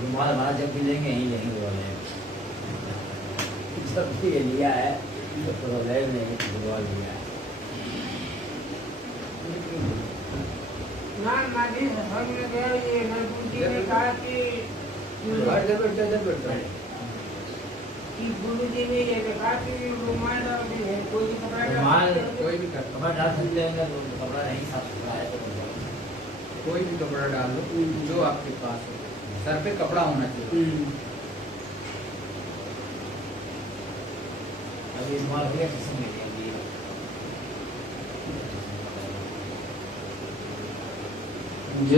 रुमाल हमारा जब भी लेंगे यहीं लेंगे बोले जब भी ये लिया है तो ले नहीं रुमाल लिया है ना माजी हम ने कहा ये नरपुजी ने कहा कि गुरुजी ने ये कहा कि रुमाल डाल दी है कोई भी कपड़ा रुमाल कोई भी कपड़ा डाल सकते लेंगे तो कपड़ा नहीं साफ सुथरा है तो कोई भी कपड़ा डाल लो जो आपके पास हो, सर पे कपड़ा होना चाहिए। अभी रुमाल भैया किस्म ले लेंगे जय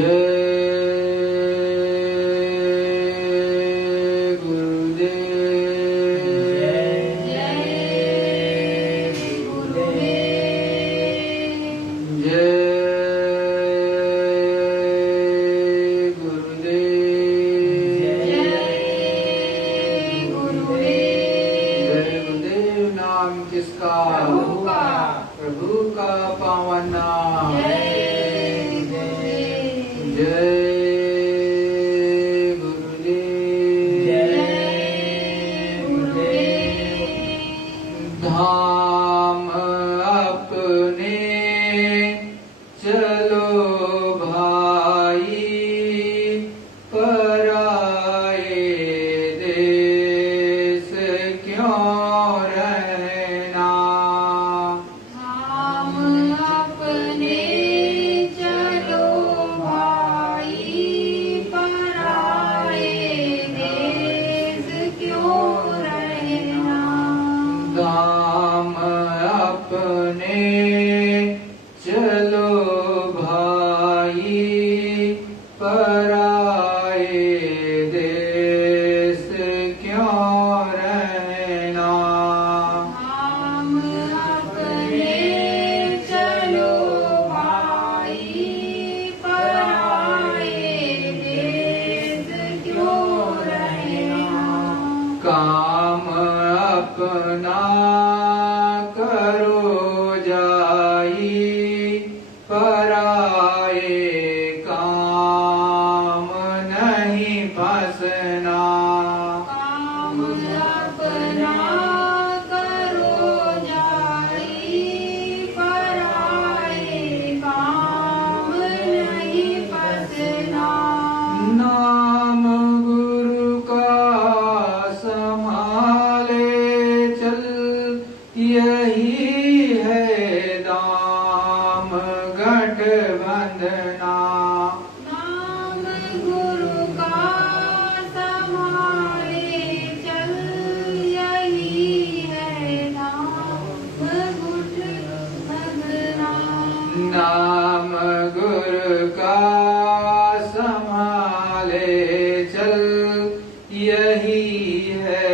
गुरुदेव जय गुरुदेव जय गुरुदेव नाम किसका? प्रभु का पावन नाम। जय गुरुदेव धाम अपने चलो भाई पराए देश क्यों रहना। हम अपने चलो भाई पराए देश क्यों रहना। धाम अपने चलो भाई पराए देश क्यों रहना। हम अपने चलो भाई पराए देश क्यों रहना। काम अपना करो जाई पराए काम नहीं फंसना। काम अपना करो जाई पराए काम नहीं फंसना। नाम गुरु का संभाले चल यही है दाम गठबंधना। नाम गुरु का संभाले चल यही है नाम गुठ बंधना। नाम गुरु का संभाले चल यही है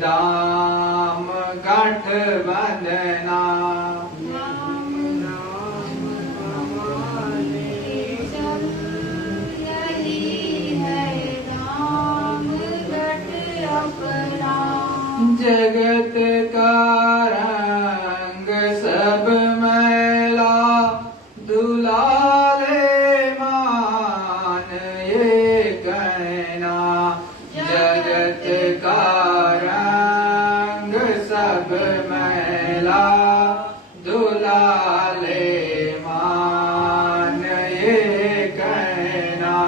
दाम गठबंधना। नाम चल यही है नाम गठ अपना। जगत का रंग सब मैला दुलाले मान ये कहना। जगत का रंग सब मैला दुलाले मान ये कहना।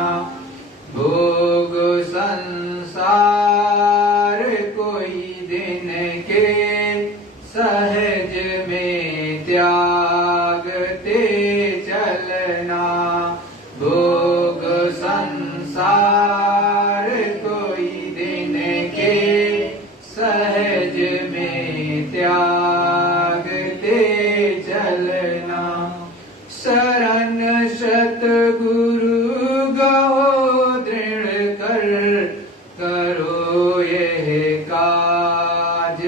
भोग संसार कोई दिन के सहज में त्यागते चलना। भोग संसार कोई दिन के सहज में त्यागते चलना। शरण शत गुरु गहो दृढ़ कर करो यह काज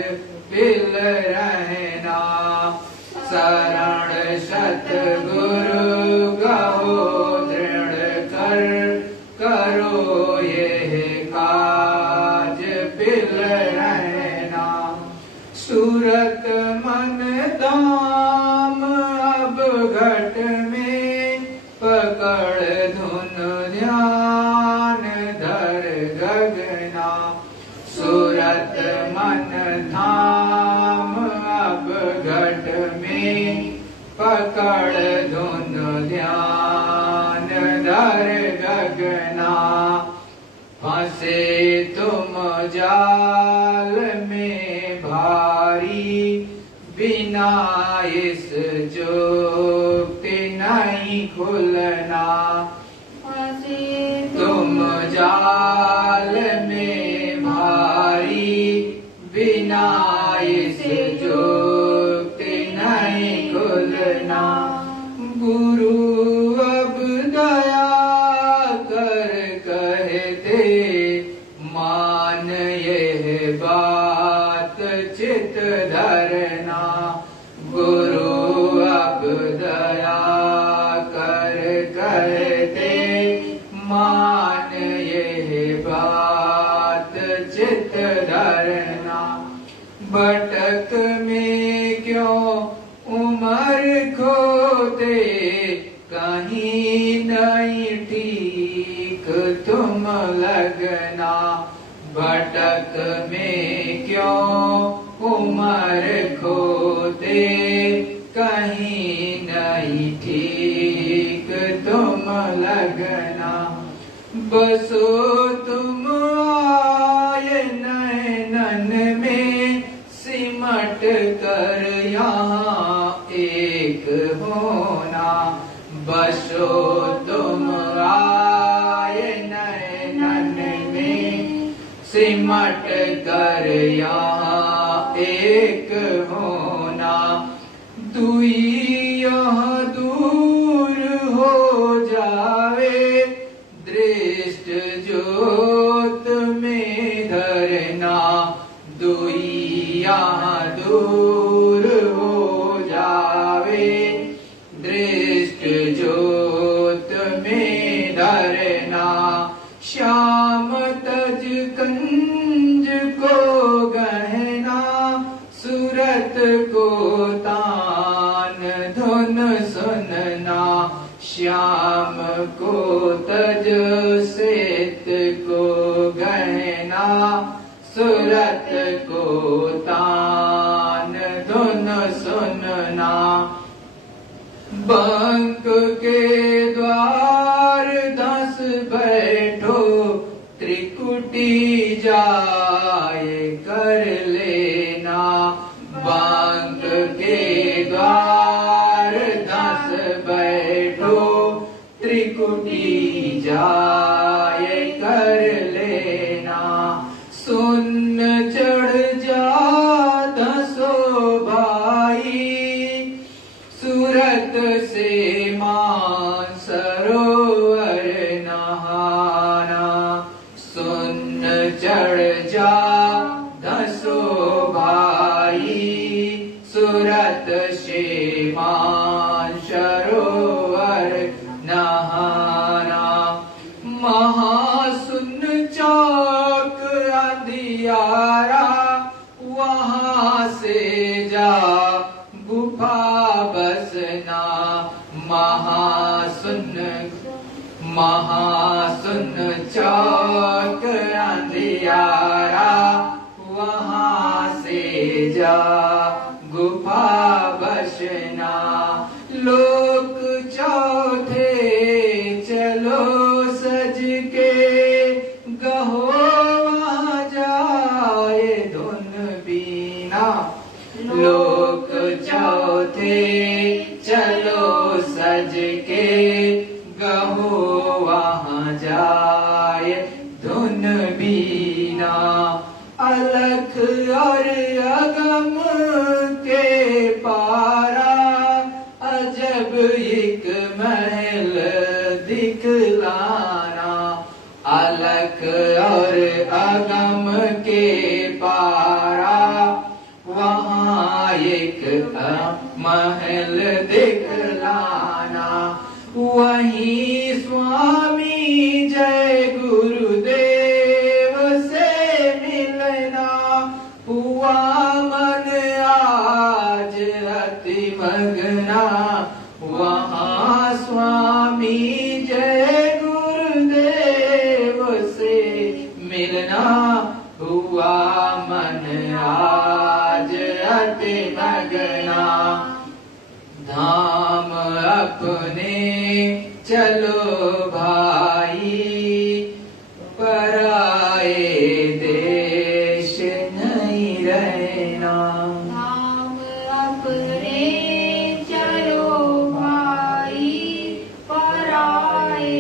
बिल रहना। शरण शत गुरु गहो धुन ध्यान धर गगना, फंसे तुम जाल में भारी, बिना इस जुक्ति नहीं खुलना। तुम जाल में भारी, बिना इस जुक्ति नहीं खुलना। गुरु अब दया कर कहते, मान यह बात चित धरना। गुरु अब दया कर कहते, मान यह बात चित धरना। भटक में क्यों उम्र खोते, कहीं नहीं ठीक तुम लगना। भटक में क्यों उम्र खोते, कहीं नहीं ठीक तुम लगना। बसो तुम आए नैनन में, सिमट कर यहाँ एक होना। बसो तुम आए नैनन में, सिमट कर यहाँ एक होना। दुई यहाँ दूर हो जावे, दृष्ट ज्योत में धरना। दुई यहाँ दूर हो जावे, दृष्ट ज्योत में धरना। श्याम तज कंज को गहना, सूरत को तान धुन सुनना। श्याम को तज सेत को गहना, सूरत को तान धुन सुनना। बंक के द्वार दस बैठो, त्रिकुटी जाए कर लेना। बंक के द्वार दस बैठो, त्रिकुटी जाए कर लेना। सुन चढ़ जा दसो भाई, सूरत से मान सरोवर नहाना। सुन चढ़ जा दसो भाई, सूरत से मान सरोवर नहाना। महासुन चौक अंधियारा, वहाँ से जा गुफा बसना। महासुन चौक अंधियारा, वहाँ से जा गुफा बसना। लोक चौथे चलो सज के, गहो वहाँ जाए धुन बीना। लोक चौथे चलो सज के, गहो वहाँ जाए धुन बीना। अलख और अगम के पारा, अजब एक महल दिखलाना। अलख और अगम के पारा, वहाँ एक महल दिखलाना। वहीं स्वामी जय गुरुदेव से मिलना। हुआ मन आज अति मगना, वहाँ स्वामी जय गुरुदेव से मिलना। हुआ मन आज अति मगना। धाम अप अपने चलो भाई, पराए देश नहीं रहना। धाम अपने चलो भाई, पराए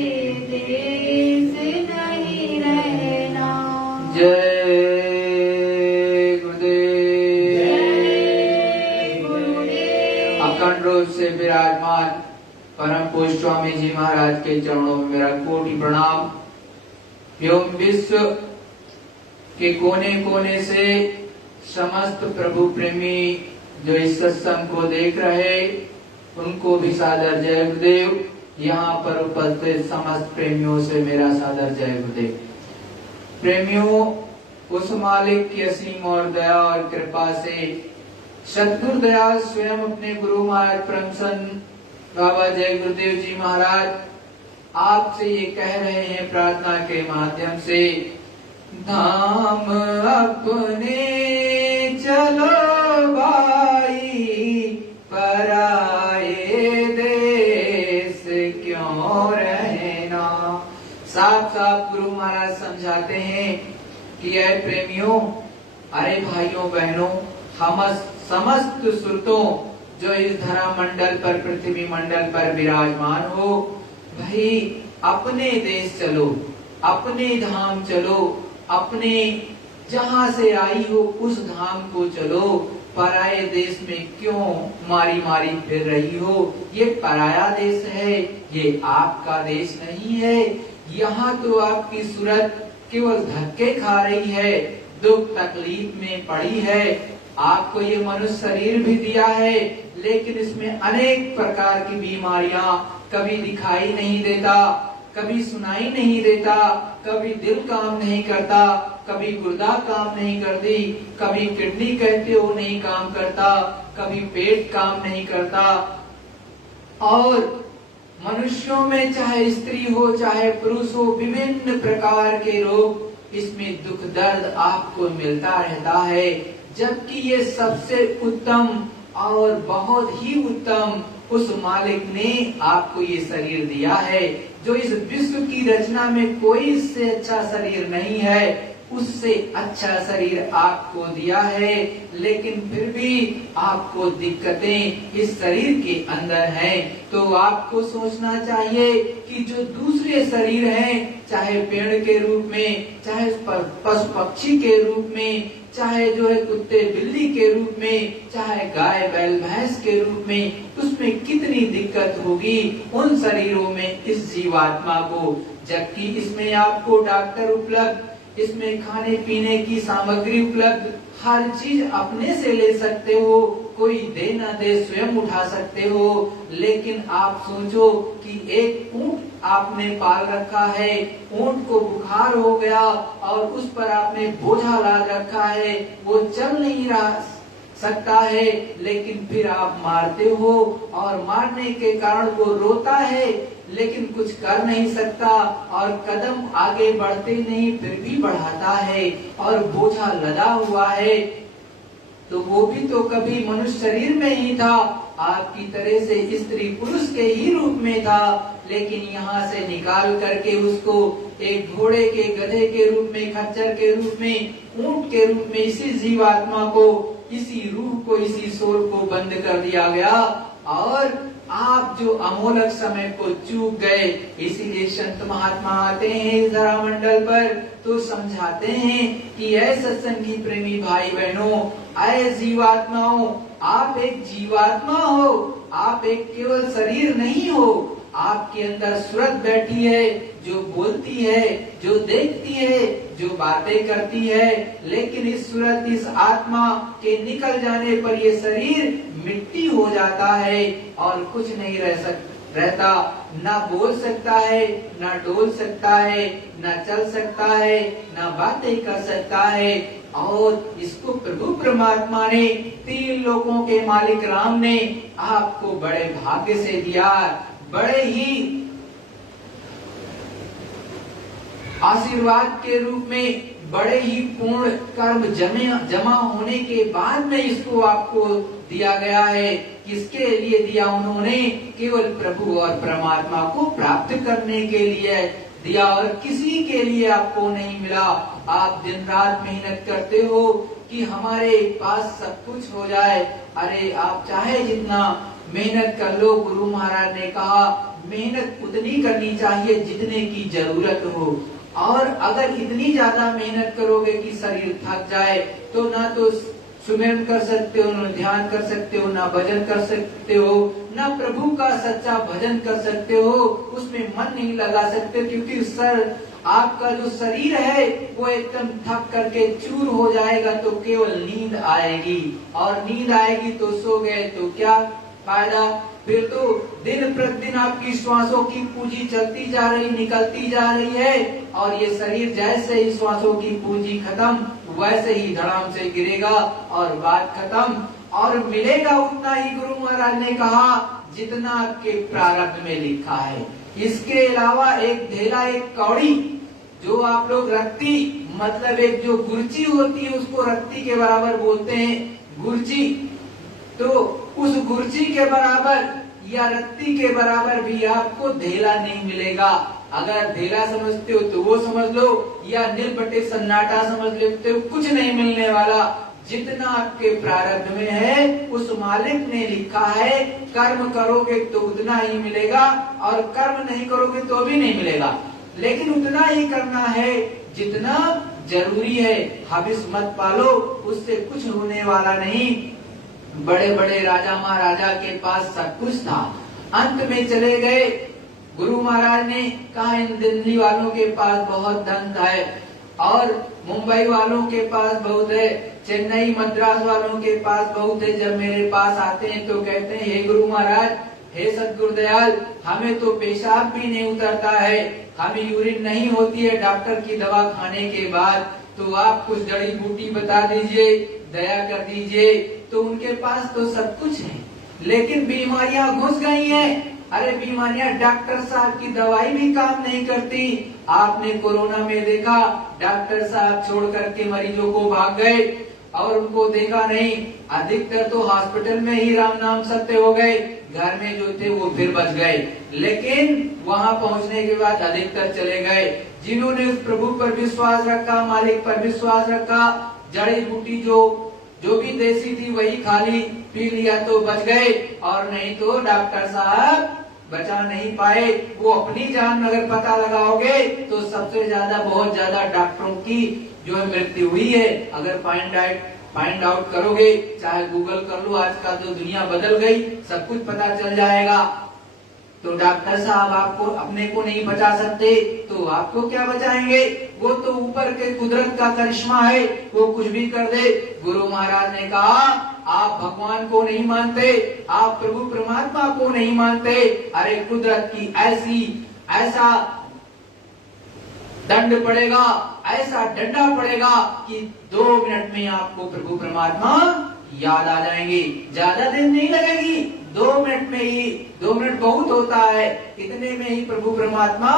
देश नहीं रहना। जय गुरुदेव। जय गुरुदेव। अखंड रूप से विराजमान परम पूज्य स्वामी जी महाराज के चरणों में मेरा कोटि प्रणाम। एवं विश्व के कोने कोने से समस्त प्रभु प्रेमी जो इस सत्संग को देख रहे, उनको भी सादर जय गुरुदेव। यहाँ पर उपस्थित समस्त प्रेमियों से मेरा सादर जय गुरुदेव। प्रेमियों, उस मालिक की असीम और दया और कृपा से सद्गुरु दयाल स्वयं अपने गुरु महाराज परम संत बाबा जय गुरुदेव जी महाराज आपसे ये कह रहे हैं प्रार्थना के माध्यम से, धाम अपने चलो भाई, पराए देश क्यों रहना। साफ साफ गुरु महाराज समझाते हैं कि ऐ प्रेमियों, अरे भाइयों बहनों, हम समस्त सुरतों जो इस धरा मंडल पर, पृथ्वी मंडल पर विराजमान हो, भाई अपने देश चलो, अपने धाम चलो, अपने जहां से आई हो उस धाम को चलो। पराये देश में क्यों मारी मारी फिर रही हो? ये पराया देश है, ये आपका देश नहीं है। यहाँ तो आपकी सूरत केवल धक्के खा रही है, दुख तकलीफ में पड़ी है। आपको ये मनुष्य शरीर भी दिया है, लेकिन इसमें अनेक प्रकार की बीमारियां, कभी दिखाई नहीं देता, कभी सुनाई नहीं देता, कभी दिल काम नहीं करता, कभी गुर्दा काम नहीं करती, कभी किडनी कहते हो नहीं काम करता, कभी पेट काम नहीं करता। और मनुष्यों में चाहे स्त्री हो चाहे पुरुष हो, विभिन्न प्रकार के रोग, इसमें दुख दर्द आपको मिलता रहता है। जबकि ये सबसे उत्तम और बहुत ही उत्तम उस मालिक ने आपको ये शरीर दिया है, जो इस विश्व की रचना में कोई इससे अच्छा शरीर नहीं है, उससे अच्छा शरीर आपको दिया है। लेकिन फिर भी आपको दिक्कतें इस शरीर के अंदर हैं। तो आपको सोचना चाहिए कि जो दूसरे शरीर हैं, चाहे पेड़ के रूप में, चाहे पशु पक्षी के रूप में, चाहे जो है कुत्ते बिल्ली के रूप में, चाहे गाय बैल भैंस के रूप में, उसमें कितनी दिक्कत होगी उन शरीरों में इस जीवात्मा को। जबकि इसमें आपको डॉक्टर उपलब्ध, इसमें खाने पीने की सामग्री उपलब्ध, हर चीज अपने से ले सकते हो, कोई दे न दे स्वयं उठा सकते हो। लेकिन आप सोचो कि एक ऊंट आपने पाल रखा है, ऊंट को बुखार हो गया और उस पर आपने बोझा लाद रखा है, वो चल नहीं रहा सकता है, लेकिन फिर आप मारते हो और मारने के कारण वो रोता है, लेकिन कुछ कर नहीं सकता और कदम आगे बढ़ते नहीं, फिर भी बढ़ाता है और बोझा लदा हुआ है। तो वो भी तो कभी मनुष्य शरीर में ही था, आपकी तरह से स्त्री पुरुष के ही रूप में था, लेकिन यहाँ से निकाल करके उसको एक घोड़े के, गधे के रूप में, खच्चर के रूप में, ऊंट के रूप में, इसी जीवात्मा को, इसी रूह को, इसी सोल को बंद कर दिया गया। और आप जो अमोलक समय को चूक गए, इसीलिए संत महात्मा आते हैं इस धरा मंडल पर तो समझाते हैं कि ऐ सत्संगी प्रेमी भाई बहनों, ऐ जीवात्माओं, आप एक जीवात्मा हो, आप एक केवल शरीर नहीं हो। आपके अंदर सूरत बैठी है, जो बोलती है, जो देखती है, जो बातें करती है, लेकिन इस सूरत, इस आत्मा के निकल जाने पर ये शरीर मिट्टी हो जाता है और कुछ नहीं रहता, ना बोल सकता है, ना डोल सकता है, ना चल सकता है, ना बातें कर सकता है। और इसको प्रभु परमात्मा ने, 3 लोकों के मालिक राम ने आपको बड़े भाग्य से दिया, बड़े ही आशीर्वाद के रूप में, बड़े ही पूर्ण कर्म जमा होने के बाद में इसको आपको दिया गया है। किसके लिए दिया उन्होंने? केवल प्रभु और परमात्मा को प्राप्त करने के लिए दिया, और किसी के लिए आपको नहीं मिला। आप दिन रात मेहनत करते हो कि हमारे पास सब कुछ हो जाए। अरे आप चाहे जितना मेहनत कर लो, गुरु महाराज ने कहा मेहनत उतनी करनी चाहिए जितने की जरूरत हो, और अगर इतनी ज्यादा मेहनत करोगे कि शरीर थक जाए तो ना तो सुमिरन कर सकते हो, ना ध्यान कर सकते हो, ना भजन कर सकते हो, ना प्रभु का सच्चा भजन कर सकते हो, उसमें मन नहीं लगा सकते, क्योंकि आपका जो शरीर है वो एकदम थक करके चूर हो जाएगा। तो केवल नींद आएगी, और नींद आएगी तो सो गए तो क्या फायदा? फिर तो दिन प्रतिदिन आपकी श्वासों की पूंजी चलती जा रही, निकलती जा रही है, और ये शरीर जैसे ही श्वासों की पूंजी खत्म वैसे ही धड़ाम से गिरेगा और बात खत्म। और मिलेगा उतना ही, गुरु महाराज ने कहा, जितना आपके प्रारब्ध में लिखा है। इसके अलावा एक ढेला, एक कौड़ी, जो आप लोग रत्ती, मतलब एक जो गुर्ची होती है उसको रत्ती के बराबर बोलते हैं, गुर्ची, तो उस गुर्ची के बराबर या रत्ती के बराबर भी आपको ढेला नहीं मिलेगा। अगर ढेला समझते हो तो वो समझ लो, या नील बटे सन्नाटा समझ लेते हो, कुछ नहीं मिलने वाला। जितना आपके प्रारब्ध में है उस मालिक ने लिखा है, कर्म करोगे तो उतना ही मिलेगा, और कर्म नहीं करोगे तो भी नहीं मिलेगा। लेकिन उतना ही करना है जितना जरूरी है। हविस मत पालो, उससे कुछ होने वाला नहीं। बड़े बड़े राजा महाराजा के पास सब कुछ था, अंत में चले गए। गुरु महाराज ने कहा इन दिल्ली वालों के पास बहुत धन है, और मुंबई वालों के पास बहुत है, चेन्नई मद्रास वालों के पास बहुत है। जब मेरे पास आते हैं तो कहते हैं, हे गुरु महाराज, हे सद्गुरुदयाल, हमें तो पेशाब भी नहीं उतरता है, हमें यूरिन नहीं होती है डॉक्टर की दवा खाने के बाद, तो आप कुछ जड़ी बूटी बता दीजिए, दया कर दीजिए। तो उनके पास तो सब कुछ है, लेकिन बीमारियां घुस गई हैं। अरे बीमारियां, डॉक्टर साहब की दवाई भी काम नहीं करती। आपने कोरोना में देखा, डॉक्टर साहब छोड़ करके मरीजों को भाग गए, और उनको देखा नहीं। अधिकतर तो हॉस्पिटल में ही राम नाम सत्य हो गए, घर में जो थे वो फिर बच गए, लेकिन वहां पहुंचने के बाद अधिकतर चले गए। जिन्होंने उस प्रभु पर विश्वास रखा, मालिक पर विश्वास रखा, जड़ी बूटी जो भी देसी थी वही खाली पी लिया तो बच गए, और नहीं तो डॉक्टर साहब बचा नहीं पाए। वो अपनी जान अगर पता लगाओगे तो सबसे ज्यादा, बहुत ज्यादा डॉक्टरों की जो है मृत्यु हुई है। अगर फाइंड आउट करोगे, चाहे गूगल कर लो, आज का जो दुनिया बदल गई, सब कुछ पता चल जाएगा। तो डॉक्टर साहब आपको अपने को नहीं बचा सकते तो आपको क्या बचाएंगे? वो तो ऊपर के कुदरत का करिश्मा है, वो कुछ भी कर दे। गुरु महाराज ने कहा, आप भगवान को नहीं मानते, आप प्रभु परमात्मा को नहीं मानते। अरे कुदरत की ऐसा दंड पड़ेगा, ऐसा डंडा पड़ेगा कि 2 मिनट में आपको प्रभु परमात्मा याद आ जाएंगे। ज्यादा दिन नहीं लगेगी, 2 मिनट में ही, 2 मिनट बहुत होता है, इतने में ही प्रभु परमात्मा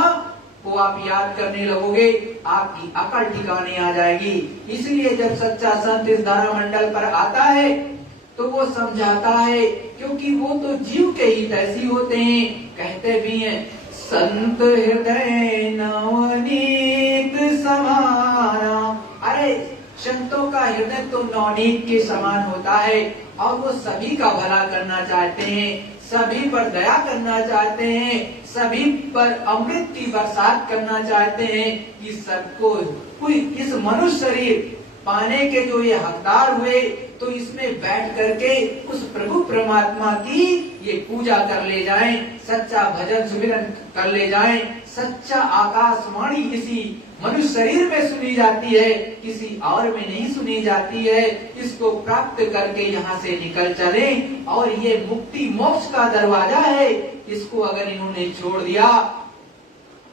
को आप याद करने लगोगे, आपकी अकल ठिकाने आ जाएगी। इसलिए जब सच्चा संत इस धारा मंडल पर आता है तो वो समझाता है, क्योंकि वो तो जीव के ही तैसी होते हैं। कहते भी हैं, संत हृदय नवनीत समाना। अरे संतों का हृदय तो नवनीत के समान होता है, और वो सभी का भला करना चाहते हैं, सभी पर दया करना चाहते हैं, सभी पर अमृत की बरसात करना चाहते हैं, कि सबको कोई इस मनुष्य शरीर पाने के जो ये हकदार हुए, तो इसमें बैठ करके उस प्रभु परमात्मा की ये पूजा कर ले जाएं, सच्चा भजन सुमिरन कर ले जाएं। सच्चा आकाशवाणी इसी मनुष्य शरीर में सुनी जाती है, किसी और में नहीं सुनी जाती है। इसको प्राप्त करके यहाँ से निकल चले, और ये मुक्ति मोक्ष का दरवाजा है। इसको अगर इन्होंने छोड़ दिया,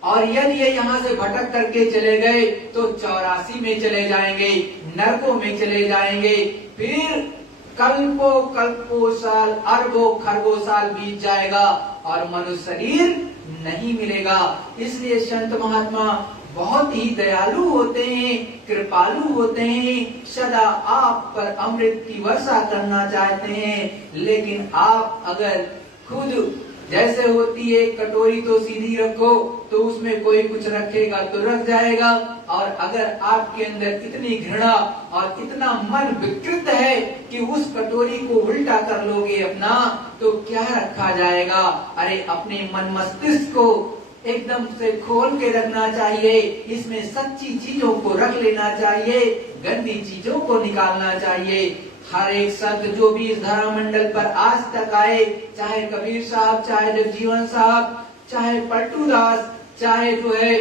और यदि ये यहाँ से भटक करके चले गए तो 84 में चले जाएंगे, नरकों में चले जाएंगे। फिर कल्पों साल, अरबों खरबों साल बीत जाएगा और मनुष्य शरीर नहीं मिलेगा। इसलिए संत महात्मा बहुत ही दयालु होते हैं, कृपालु होते हैं, सदा आप पर अमृत की वर्षा करना चाहते हैं। लेकिन आप अगर खुद जैसे होती है कटोरी तो सीधी रखो तो उसमें कोई कुछ रखेगा तो रख जाएगा, और अगर आपके अंदर इतनी घृणा और इतना मन विकृत है कि उस कटोरी को उल्टा कर लोगे अपना, तो क्या रखा जाएगा। अरे अपने मन मस्तिष्क को एकदम से खोल के रखना चाहिए, इसमें सच्ची चीजों को रख लेना चाहिए, गंदी चीजों को निकालना चाहिए। हर एक संत जो भी इस धरा मंडल पर आज तक आए, चाहे कबीर साहब, चाहे जगजीवन साहब, चाहे पलटू दास, चाहे जो है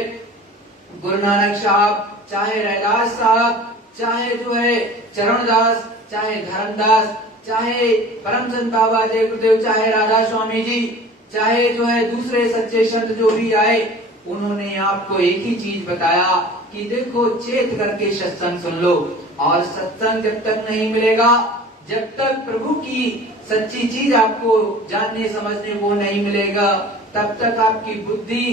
गुरु नानक साहब, चाहे रैदास साहब, चाहे जो है चरणदास, चाहे धर्मदास, चाहे परमचंद बाबा जय गुरुदेव, चाहे राधा स्वामी जी, चाहे जो है दूसरे सच्चे संत जो भी आए, उन्होंने आपको एक ही चीज बताया कि देखो चेत करके सत्संग सुन लो। और सत्संग जब तक नहीं मिलेगा, जब तक प्रभु की सच्ची चीज आपको जानने समझने को नहीं मिलेगा, तब तक आपकी बुद्धि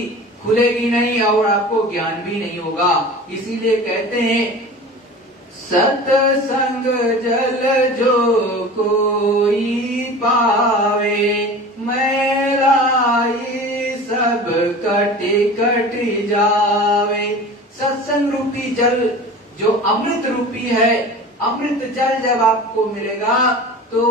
खुलेगी नहीं और आपको ज्ञान भी नहीं होगा। इसीलिए कहते हैं सत्संग जल जो कोई पावे, मैलाई सब कटी कटी जावे। सत्संग रूपी जल जो अमृत रूपी है, अमृत जल जब आपको मिलेगा तो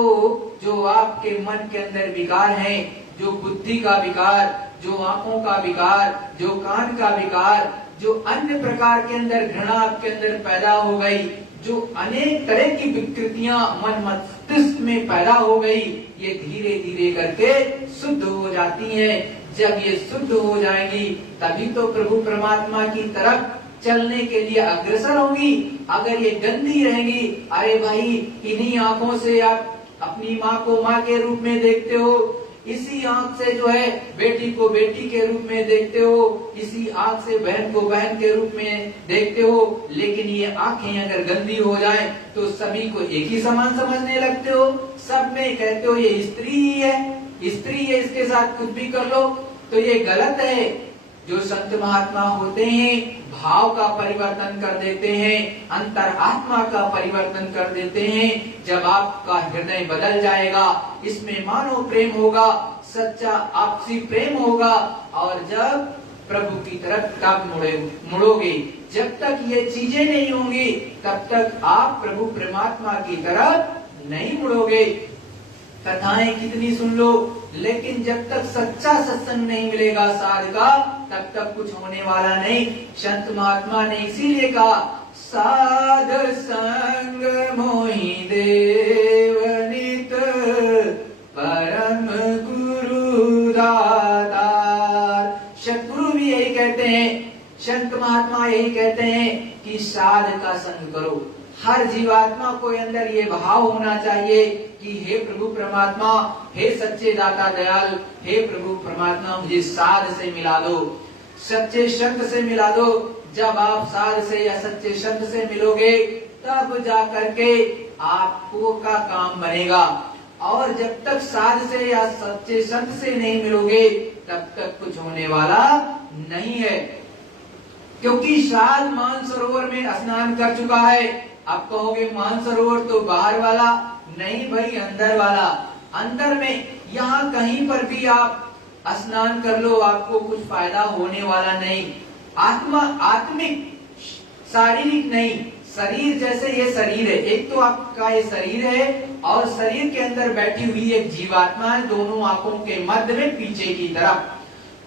जो आपके मन के अंदर विकार हैं, जो बुद्धि का विकार, जो आंखों का विकार, जो कान का विकार, जो अन्य प्रकार के अंदर घृणा आपके अंदर पैदा हो गई, जो अनेक तरह की विकृतियां मन मस्तिष्क में पैदा हो गई, ये धीरे धीरे करके शुद्ध हो जाती हैं। जब ये शुद्ध हो जाएंगी तभी तो प्रभु परमात्मा की तरफ चलने के लिए अग्रसर होगी। अगर ये गंदी रहेंगी, अरे भाई इन्हीं आंखों से आप अपनी माँ को माँ के रूप में देखते हो, इसी आंख से जो है बेटी को बेटी के रूप में देखते हो, इसी आंख से बहन को बहन के रूप में देखते हो, लेकिन ये आंखें अगर गंदी हो जाएं तो सभी को एक ही समान समझने लगते हो, सब में कहते हो ये स्त्री ही है, स्त्री है, इसके साथ कुछ भी कर लो, तो ये गलत है। जो संत महात्मा होते हैं भाव का परिवर्तन कर देते हैं, अंतर आत्मा का परिवर्तन कर देते हैं। जब आपका हृदय बदल जाएगा, इसमें मानव प्रेम होगा, सच्चा आपसी प्रेम होगा, और जब प्रभु की तरफ तब मुड़ोगे। जब तक ये चीजें नहीं होंगी तब तक आप प्रभु परमात्मा की तरफ नहीं मुड़ोगे। कथाएं कितनी सुन लो, लेकिन जब तक सच्चा सत्संग नहीं मिलेगा साध का, तब तक कुछ होने वाला नहीं। संत महात्मा ने इसीलिए कहा साध संग मोहि देव नित परम गुरु दातार। सतगुरु भी यही कहते हैं, संत महात्मा यही कहते हैं कि साध का संग करो। हर जीवात्मा को अंदर ये भाव होना चाहिए कि हे प्रभु परमात्मा, हे सच्चे दाता दयाल, हे प्रभु परमात्मा मुझे साध से मिला दो, सच्चे संत से मिला दो। जब आप साध से या सच्चे संत से मिलोगे तब जा करके आपको का काम बनेगा, और जब तक साध से या सच्चे संत से नहीं मिलोगे तब तक कुछ होने वाला नहीं है। क्योंकि साध मानसरोवर में स्नान कर चुका है। आप कहोगे मानसरोवर तो बाहर वाला, नहीं भाई अंदर वाला। अंदर में यहाँ कहीं पर भी आप स्नान कर लो, आपको कुछ फायदा होने वाला नहीं। आत्मा आत्मिक, शारीरिक नहीं। शरीर जैसे ये शरीर है, एक तो आपका ये शरीर है और शरीर के अंदर बैठी हुई एक जीवात्मा है, दोनों आंखों के मध्य में पीछे की तरफ,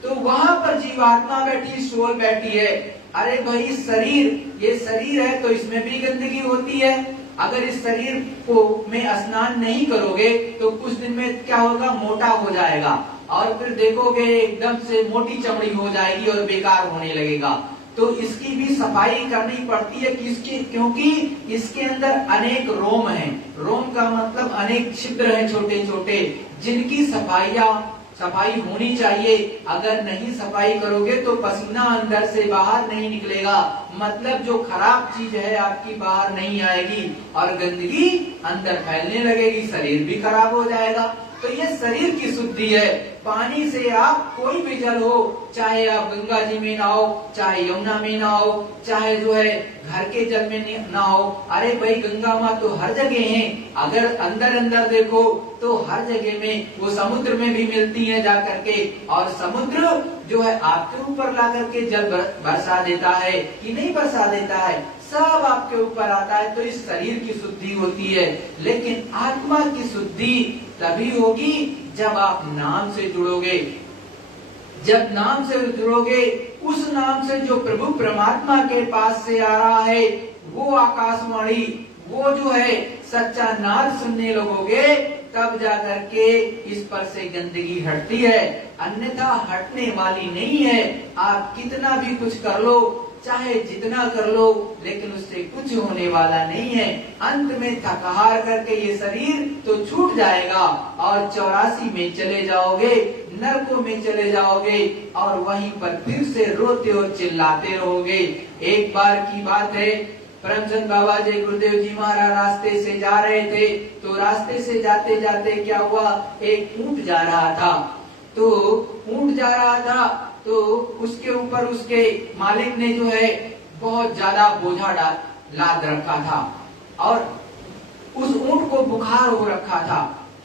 तो वहां पर जीवात्मा बैठी, सोल बैठी है। अरे भाई शरीर, ये शरीर है तो इसमें भी गंदगी होती है। अगर इस शरीर को में स्नान नहीं करोगे तो कुछ दिन में क्या होगा, मोटा हो जाएगा, और फिर देखोगे एकदम से मोटी चमड़ी हो जाएगी और बेकार होने लगेगा। तो इसकी भी सफाई करनी पड़ती है, किसकी? क्योंकि इसके अंदर अनेक रोम हैं। रोम का मतलब अनेक छिद्र हैं छोटे छोटे, जिनकी सफाई होनी चाहिए। अगर नहीं सफाई करोगे तो पसीना अंदर से बाहर नहीं निकलेगा, मतलब जो खराब चीज है आपकी बाहर नहीं आएगी और गंदगी अंदर फैलने लगेगी, शरीर भी खराब हो जाएगा। तो ये शरीर की शुद्धि है। पानी से आप कोई भी जल हो, चाहे आप गंगा जी में नहाओ, चाहे यमुना में नहाओ, चाहे जो है घर के जल में नहाओ, अरे भाई गंगा माँ तो हर जगह है। अगर अंदर अंदर देखो तो हर जगह में, वो समुद्र में भी मिलती है जा करके, और समुद्र जो है आपके ऊपर ला करके जल बरसा देता है कि नहीं बरसा देता है, सब आपके ऊपर आता है। तो इस शरीर की शुद्धि होती है, लेकिन आत्मा की शुद्धि तभी होगी जब आप नाम से जुड़ोगे। जब नाम से जुड़ोगे, उस नाम से जो प्रभु परमात्मा के पास से आ रहा है, वो आकाशवाणी, वो जो है सच्चा नाद सुनने लगोगे, तब जाकर के इस पर से गंदगी हटती है, अन्यथा हटने वाली नहीं है। आप कितना भी कुछ कर लो, चाहे जितना कर लो, लेकिन उससे कुछ होने वाला नहीं है। अंत में थकहार करके ये शरीर तो छूट जाएगा और 84 में चले जाओगे, नरकों में चले जाओगे, और वहीं पर फिर से रोते और चिल्लाते रहोगे। एक बार की बात है, परमचंद बाबा जी गुरुदेव जी महाराज रास्ते से जा रहे थे, तो रास्ते से जाते जाते क्या हुआ, एक ऊंट जा रहा था। तो ऊंट जा रहा था, तो उसके ऊपर उसके मालिक ने जो है बहुत ज्यादा बोझा लाद रखा था, और उस ऊंट को बुखार हो रखा था,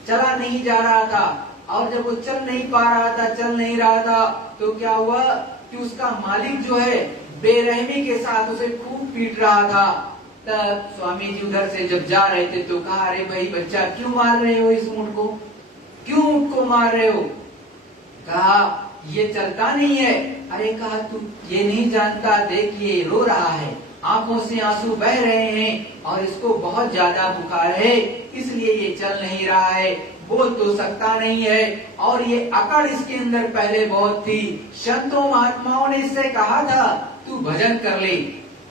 चला नहीं जा रहा था। और जब वो चल नहीं पा रहा था, चल नहीं रहा था, तो क्या हुआ कि उसका मालिक जो है बेरहमी के साथ उसे खूब पीट रहा था। तब स्वामी जी उधर से जब जा रहे थे तो कहा, अरे भाई बच्चा क्यों मार रहे हो इस ऊंट को, क्यों ऊंट को मार रहे हो? कहा ये चलता नहीं है। अरे कहा तू ये नहीं जानता, देख ये रो रहा है, आंखों से आंसू बह रहे हैं, और इसको बहुत ज्यादा बुखार है, इसलिए ये चल नहीं रहा है, बोल तो सकता नहीं है, और ये अकड़ इसके अंदर पहले बहुत थी। संतों महात्माओं ने इससे कहा था तू भजन कर ले,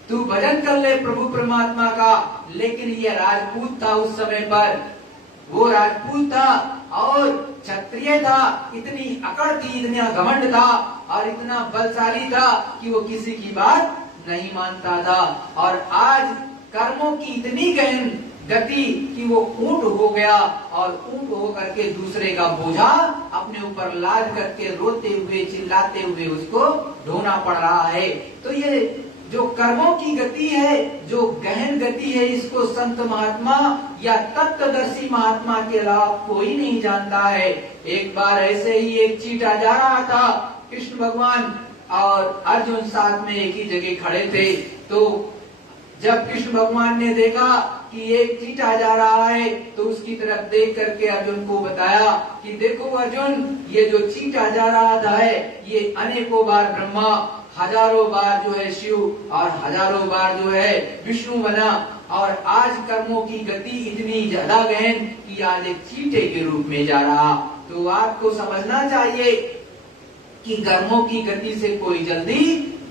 तू भजन कर ले प्रभु परमात्मा का, लेकिन ये राजपूत था उस समय पर, वो राजपूत था और क्षत्रिय था, इतनी अकड़ थी, इतना घमंड था और इतना बलशाली था कि वो किसी की बात नहीं मानता था। और आज कर्मों की इतनी गहन गति कि वो ऊंट हो गया, और ऊंट हो करके दूसरे का बोझा अपने ऊपर लाद करके रोते हुए चिल्लाते हुए उसको ढोना पड़ रहा है। तो ये जो कर्मों की गति है, जो गहन गति है, इसको संत महात्मा या तत्वदर्शी महात्मा के अलावा कोई नहीं जानता है। एक बार ऐसे ही एक चीटा जा रहा था, कृष्ण भगवान और अर्जुन साथ में एक ही जगह खड़े थे। तो जब कृष्ण भगवान ने देखा कि एक चीटा जा रहा है, तो उसकी तरफ देख करके अर्जुन को बताया कि देखो अर्जुन, ये जो चीटा जा रहा है, ये अनेकों बार ब्रह्मा, हजारों बार जो है शिव, और हजारों बार जो है विष्णु बना, और आज कर्मों की गति इतनी ज्यादा गहन कि आज एक चीटे के रूप में जा रहा। तो आपको समझना चाहिए कि कर्मों की गति से कोई जल्दी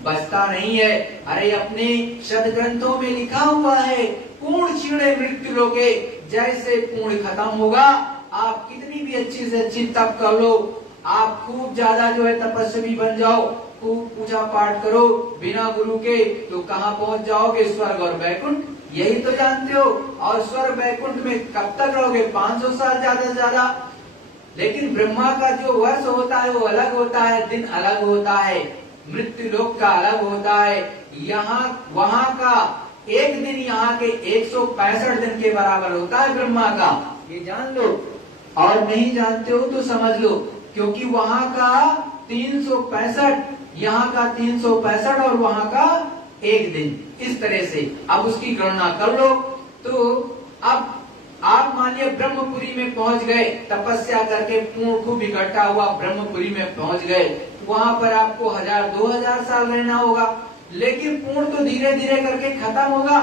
बचता नहीं है। अरे अपने सदग्रंथों में लिखा हुआ है, पूर्ण क्षीणे मृत्यु लोके, जैसे पूर्ण खत्म होगा, आप कितनी भी अच्छी से अच्छी तप कर लो, आप खूब ज्यादा जो है तपस्वी बन जाओ, खूब पूजा पाठ करो बिना गुरु के, तो कहाँ पहुंच जाओगे? स्वर्ग और वैकुंठ, यही तो जानते हो। और स्वर्ग वैकुंठ में कब तक रहोगे? 500 साल ज्यादा से ज्यादा। लेकिन ब्रह्मा का जो वर्ष होता है वो अलग होता है, दिन अलग होता है, मृत्यु लोक का अलग होता है। यहाँ वहाँ का एक दिन यहाँ के 165 दिन के बराबर होता है ब्रह्मा का, ये जान लो। और नहीं जानते हो तो समझ लो, क्योंकि वहाँ का 365, यहाँ का 365 और वहाँ का एक दिन, इस तरह से अब उसकी गणना कर लो। तो अब आप मानिए ब्रह्मपुरी में पहुंच गए, तपस्या करके पूर्ण खूब इकट्ठा हुआ, ब्रह्मपुरी में पहुंच गए, वहां पर आपको 1000-2000 साल रहना होगा। लेकिन पूर्ण तो धीरे धीरे करके खत्म होगा,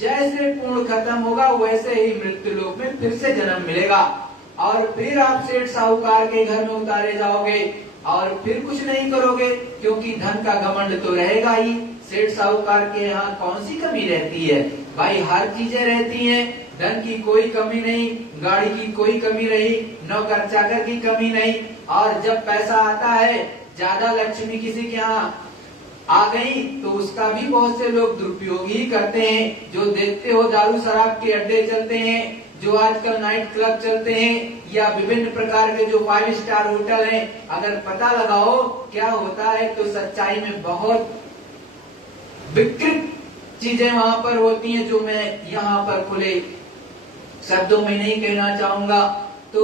जैसे पूर्ण खत्म होगा वैसे ही मृत्यु लोक में फिर से जन्म मिलेगा, और फिर आप सेठ साहूकार के घर में उतारे जाओगे, और फिर कुछ नहीं करोगे, क्योंकि धन का घमंड तो रहेगा ही। सेठ साहूकार के यहाँ कौन सी कमी रहती है भाई? हर चीजें रहती हैं, धन की कोई कमी नहीं, गाड़ी की कोई कमी नहीं, नौकर चाकर की कमी नहीं। और जब पैसा आता है, ज्यादा लक्ष्मी किसी के यहाँ आ गई, तो उसका भी बहुत से लोग दुरुपयोग ही करते हैं। जो देखते हो दारू शराब के अड्डे चलते हैं, जो आजकल नाइट क्लब चलते हैं या विभिन्न प्रकार के जो 5 स्टार होटल हैं, अगर पता लगाओ क्या होता है तो सच्चाई में बहुत विकृत चीजें वहां पर होती हैं, जो मैं यहाँ पर खुले शब्दों में नहीं कहना चाहूंगा। तो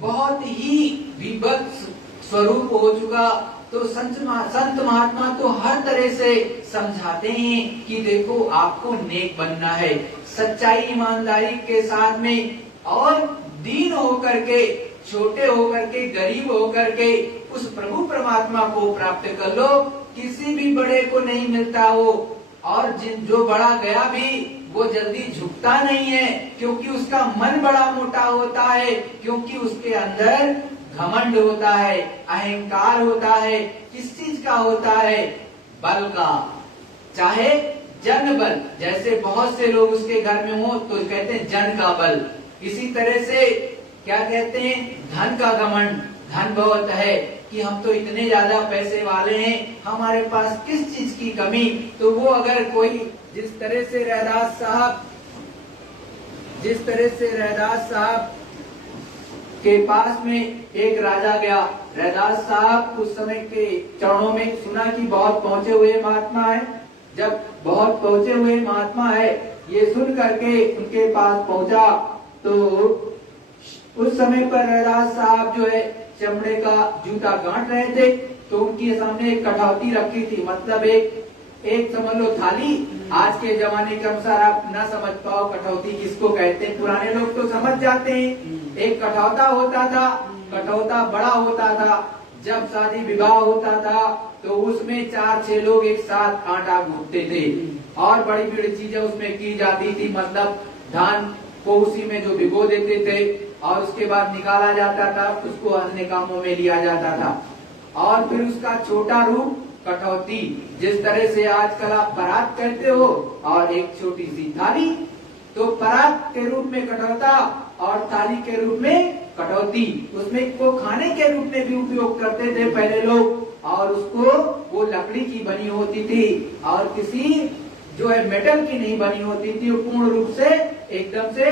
बहुत ही विभत्स स्वरूप हो चुका। तो संत महात्मा तो हर तरह से समझाते हैं कि देखो आपको नेक बनना है, सच्चाई ईमानदारी के साथ में, और दीन होकर के, छोटे होकर के, गरीब होकर के उस प्रभु परमात्मा को प्राप्त कर लो। किसी भी बड़े को नहीं मिलता हो, और जो बड़ा गया भी वो जल्दी झुकता नहीं है, क्योंकि उसका मन बड़ा मोटा होता है, क्योंकि उसके अंदर घमंड होता है, अहंकार होता है। किस चीज का होता है? बल का, चाहे जन बल, जैसे बहुत से लोग उसके घर में हो तो कहते हैं जन का बल। इसी तरह से क्या कहते हैं? धन का घमंड। धन बहुत है कि हम तो इतने ज्यादा पैसे वाले हैं, हमारे पास किस चीज की कमी। तो वो अगर कोई जिस तरह से रैदास साहब के पास में एक राजा गया, रैदास साहब उस समय के चरणों में सुना कि बहुत पहुंचे हुए महात्मा है। जब बहुत पहुंचे हुए महात्मा है ये सुन करके उनके पास पहुंचा, तो उस समय पर रैदास साहब जो है चमड़े का जूता गांठ रहे थे। तो उनके सामने एक कठौती रखी थी, मतलब एक समझ लो थाली। आज के जमाने के अनुसार आप ना समझ पाओ कठौती किसको कहते हैं, पुराने लोग तो समझ जाते हैं। एक कठौता होता था, कठौता बड़ा होता था। जब शादी विवाह होता था तो उसमें 4-6 लोग एक साथ आटा गूंथते थे, और बड़ी बड़ी चीजें उसमें की जाती थी। मतलब धान को उसी में जो भिगो देते थे, और उसके बाद निकाला जाता था, उसको अन्य कामों में लिया जाता था। और फिर उसका छोटा रूप कठौती, जिस तरह से आजकल आप परात कहते हो, और एक छोटी सी थाली। तो परात के रूप में कठौता और थाली के रूप में कठौती, उसमें को खाने के रूप में भी उपयोग करते थे पहले लोग। और उसको वो लकड़ी की बनी होती थी, और किसी जो है मेटल की नहीं बनी होती थी, वो पूर्ण रूप से एकदम से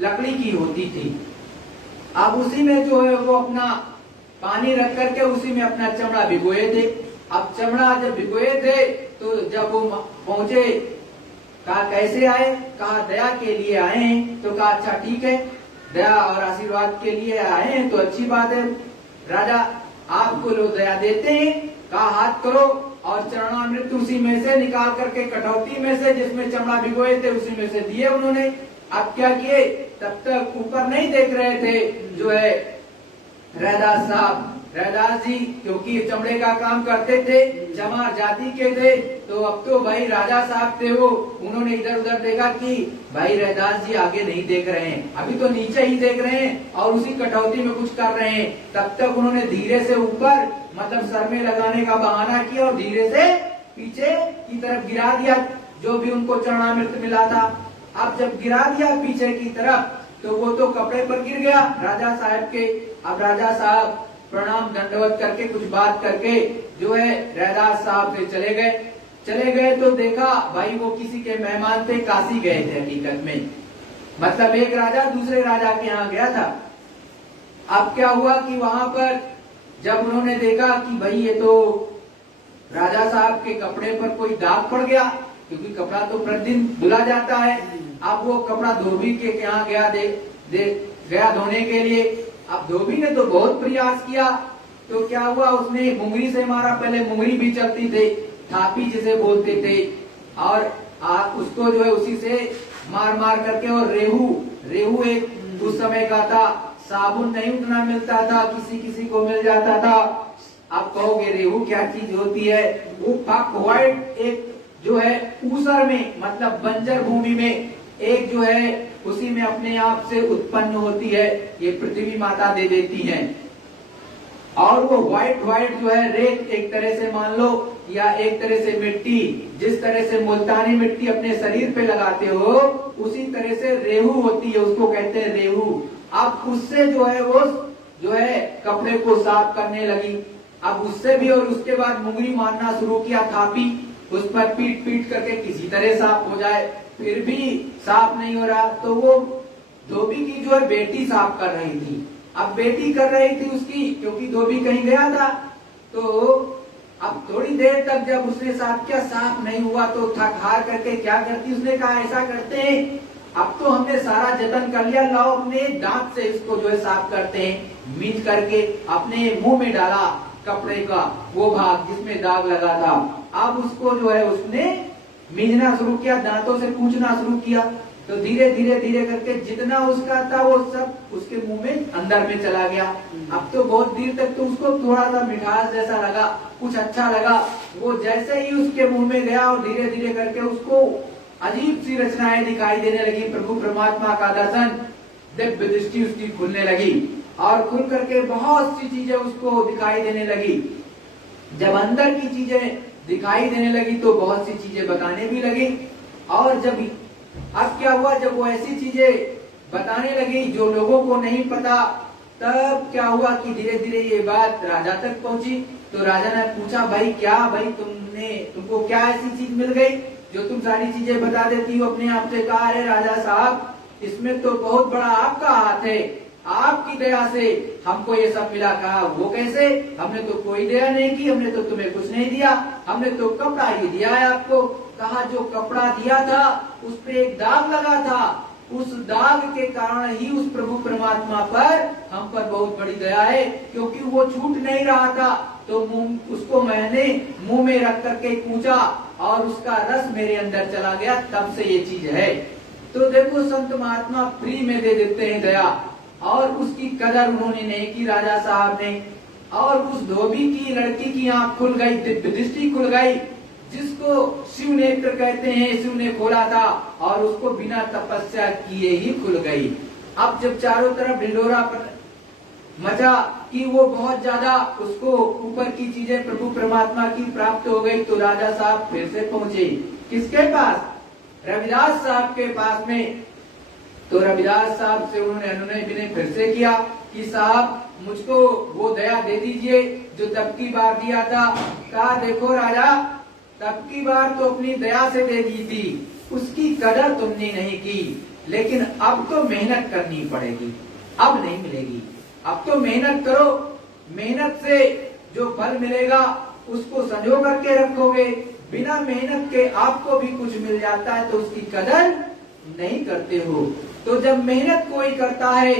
लकड़ी की होती थी। अब उसी में जो है वो अपना पानी रख करके उसी में अपना चमड़ा भिगोए थे। अब चमड़ा जब भिगोए थे तो जब वो पहुंचे, कहा कैसे आए? कहा दया के लिए आए हैं। तो कहा अच्छा ठीक है, दया और आशीर्वाद के लिए आए हैं तो अच्छी बात है, राजा आपको लोग दया देते हैं। कहा हाथ करो, और चरणामृत उसी में से निकाल करके कठौती में से जिसमें चमड़ा भिगोए थे उसी में से दिए उन्होंने। अब क्या किए? तब तक ऊपर नहीं देख रहे थे जो है रैदास साहब। रैदास जी क्योंकि चमड़े का काम करते थे, चमार जाति के थे, तो अब तो भाई राजा साहब थे वो, उन्होंने इधर उधर देखा कि भाई रैदास जी आगे नहीं देख रहे हैं, अभी तो नीचे ही देख रहे हैं और उसी कटौती में कुछ कर रहे हैं। तब तक उन्होंने धीरे से ऊपर मतलब सर में लगाने का बहाना किया और धीरे से पीछे की तरफ गिरा दिया जो भी उनको चरणामृत मिला था। अब जब गिरा दिया पीछे की तरफ तो वो तो कपड़े पर गिर गया राजा साहब के। अब राजा साहब प्रणाम दंडवत करके कुछ बात करके जो है रैदास साहब से चले गए तो देखा भाई वो किसी के मेहमान थे, काशी गए थे हकीकत में, मतलब एक राजा दूसरे राजा के यहाँ गया था। अब क्या हुआ कि वहां पर जब उन्होंने देखा कि भाई ये तो राजा साहब के कपड़े पर कोई दाग पड़ गया, क्योंकि कपड़ा तो प्रतिदिन धुला जाता है। अब वो कपड़ा धोबी के यहाँ गया धोने के लिए। अब धोबी ने तो बहुत प्रयास किया, तो क्या हुआ उसने मुंगरी से मारा। पहले मुंगरी भी चलती थी, थापी जिसे बोलते थे, और उसको जो है उसी से मार करके। और रेहू एक उस समय का था, साबुन नहीं उतना मिलता था, किसी को मिल जाता था। आप कहोगे रेहू क्या चीज होती है? वो व्हाइट एक जो है ऊसर में मतलब बंजर भूमि में एक जो है उसी में अपने आप से उत्पन्न होती है, ये पृथ्वी माता दे देती है। और वो व्हाइट जो है रेत एक तरह से मान लो, या एक तरह से मिट्टी, जिस तरह से मुल्तानी मिट्टी अपने शरीर पे लगाते हो उसी तरह से रेहू होती है, उसको कहते हैं रेहू। अब उससे जो है वो जो है कपड़े को साफ करने लगी। अब उससे भी और उसके बाद मुंगरी मारना शुरू किया, थापी उस पर पीट करके किसी तरह साफ हो जाए, फिर भी साफ नहीं हो रहा। तो वो धोबी की जो है बेटी साफ कर रही थी। अब बेटी कर रही थी उसकी, क्योंकि धोबी कहीं गया था, तो अब थोड़ी देर तक जब उसने साफ किया, साफ नहीं हुआ तो थक हार करके क्या करती, उसने कहा ऐसा करते हैं, अब तो हमने सारा जतन कर लिया, लाओ अपने दांत से इसको जो है साफ करते हैं। मीच करके अपने मुंह में डाला कपड़े का वो भाग जिसमें दाग लगा था। अब उसको जो है उसने मीजना शुरू किया, दांतों से पूछना शुरू किया, तो धीरे धीरे धीरे करके जितना उसका था वो सब उसके मुंह में अंदर में चला गया। अब तो बहुत देर तक तो उसको थोड़ा सा मिठास जैसा लगा, कुछ अच्छा लगा। वो जैसे ही उसके मुंह में गया और धीरे धीरे करके उसको अजीब सी रचनाएं दिखाई देने लगी। प्रभु परमात्मा का दर्शन, दिव्य दृष्टि उसकी खुलने लगी और खुल करके बहुत सी चीजें उसको दिखाई देने लगी। जब अंदर की चीजें दिखाई देने लगी तो बहुत सी चीजें बताने भी लगी। और जब अब क्या हुआ, जब वो ऐसी चीजें बताने लगी जो लोगों को नहीं पता, तब क्या हुआ कि धीरे धीरे ये बात राजा तक पहुंची। तो राजा ने पूछा, भाई क्या, भाई तुमको क्या ऐसी चीज मिल गई जो तुम सारी चीजें बता देती हो अपने आप से? कहा, अरे राजा साहब, इसमें तो बहुत बड़ा आपका हाथ है, आपकी दया से हमको ये सब मिला। कहा, वो कैसे? हमने तो कोई दया नहीं की, हमने तो तुम्हें कुछ नहीं दिया, हमने तो कपड़ा ही दिया है आपको। कहा, जो कपड़ा दिया था उस पे एक दाग लगा था, उस दाग के कारण ही उस प्रभु परमात्मा पर हम पर बहुत बड़ी दया है, क्योंकि वो छूट नहीं रहा था। तो उसको मैंने मुंह में रख करके पूछा और उसका रस मेरे अंदर चला गया, तब से ये चीज है। तो देखो, संत महात्मा फ्री में दे देते हैं दया, और उसकी कदर उन्होंने नहीं की राजा साहब ने। और उस धोबी की लड़की की आंख खुल गई, दिव्य दृष्टि खुल गई, जिसको शिव नेत्र कहते हैं, शिव ने खोला था और उसको बिना तपस्या किए ही खुल गई। अब जब चारों तरफ ढिंढोरा मचा कि वो बहुत ज्यादा उसको ऊपर की चीजें प्रभु परमात्मा की प्राप्त हो गई, तो राजा साहब फिर से पहुंचे किसके पास? रविदास साहब के पास में। तो रविदास साहब से उन्होंने अनुनय विनय फिर से किया कि साहब, मुझको वो दया दे दीजिए जो तब की बार दिया था। कहा, देखो राजा, तब की बार तो अपनी दया से दे दी थी, उसकी कदर तुमने नहीं की, लेकिन अब तो मेहनत करनी पड़ेगी, अब नहीं मिलेगी। अब तो मेहनत करो, मेहनत से जो फल मिलेगा उसको संजो करके रखोगे। बिना मेहनत के आपको भी कुछ मिल जाता है तो उसकी कदर नहीं करते हो। तो जब मेहनत कोई करता है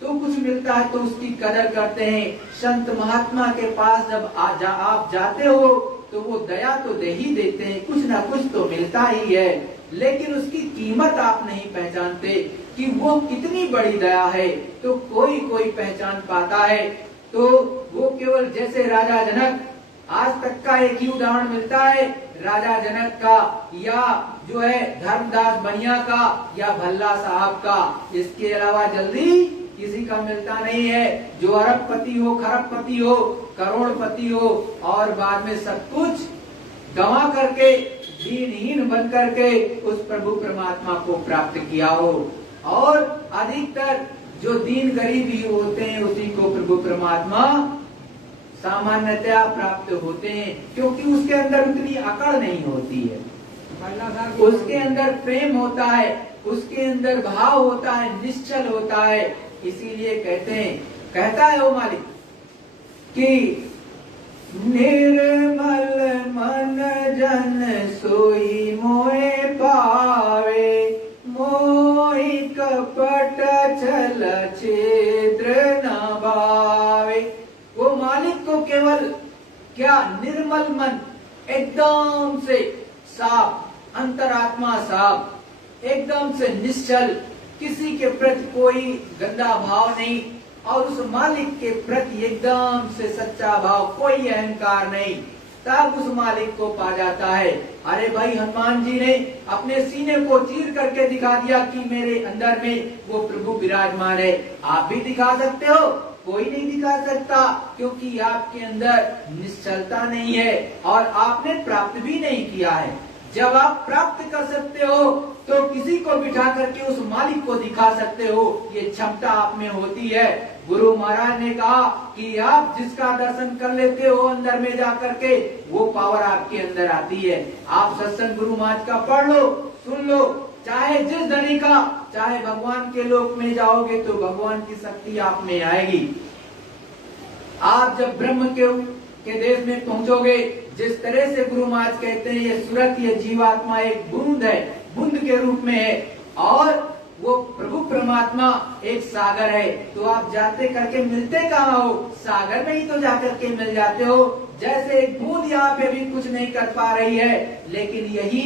तो कुछ मिलता है तो उसकी कदर करते हैं। संत महात्मा के पास जब आप जाते हो तो वो दया तो दे ही देते हैं, कुछ ना कुछ तो मिलता ही है, लेकिन उसकी कीमत आप नहीं पहचानते कि वो कितनी बड़ी दया है। तो कोई कोई पहचान पाता है। तो वो केवल जैसे राजा जनक, आज तक का एक ही उदाहरण मिलता है राजा जनक का, या जो है धर्मदास बनिया का, या भल्ला साहब का। इसके अलावा जल्दी किसी का मिलता नहीं है। जो अरबपति हो, खरबपति हो, करोड़पति हो और बाद में सब कुछ गंवा करके दीनहीन बन करके उस प्रभु परमात्मा को प्राप्त किया हो। और अधिकतर जो दीन गरीब ही होते हैं उसी को प्रभु परमात्मा सामान्यतया प्राप्त होते हैं, क्योंकि उसके अंदर उतनी अकड़ नहीं होती है, उसके अंदर प्रेम होता है, उसके अंदर भाव होता है, निश्चल होता है। इसीलिए कहता है वो मालिक कि निर्मल मन जन सोई मोए पावे, मोहि कपट छल छिद्र न भावे। वो मालिक को केवल क्या, निर्मल मन, एकदम से साफ, अंतरात्मा साफ, एकदम से निश्चल, किसी के प्रति कोई गंदा भाव नहीं, और उस मालिक के प्रति एकदम से सच्चा भाव, कोई अहंकार नहीं, तब उस मालिक को पा जाता है। अरे भाई, हनुमान जी ने अपने सीने को चीर करके दिखा दिया कि मेरे अंदर में वो प्रभु विराजमान है। आप भी दिखा सकते हो? कोई नहीं दिखा सकता, क्योंकि आपके अंदर निश्चलता नहीं है और आपने प्राप्त भी नहीं किया है। जब आप प्राप्त कर सकते हो तो किसी को बिठा करके उस मालिक को दिखा सकते हो, ये क्षमता आप में होती है। गुरु महाराज ने कहा कि आप जिसका दर्शन कर लेते हो अंदर में जा करके, वो पावर आपके अंदर आती है। आप सत्संग गुरु महाराज का पढ़ लो, सुन लो, चाहे जिस धनी का, चाहे भगवान के लोक में जाओगे तो भगवान की शक्ति आप में आएगी। आप जब ब्रह्म के देश में पहुंचोगे, जिस तरह से गुरु महाराज कहते हैं ये सूरत, ये जीवात्मा एक बूंद है, बूंद के रूप में है, और वो प्रभु परमात्मा एक सागर है। तो आप जाते करके मिलते कहाँ हो? सागर में ही तो जाकर के मिल जाते हो। जैसे एक बूंद यहाँ पे भी कुछ नहीं कर पा रही है, लेकिन यही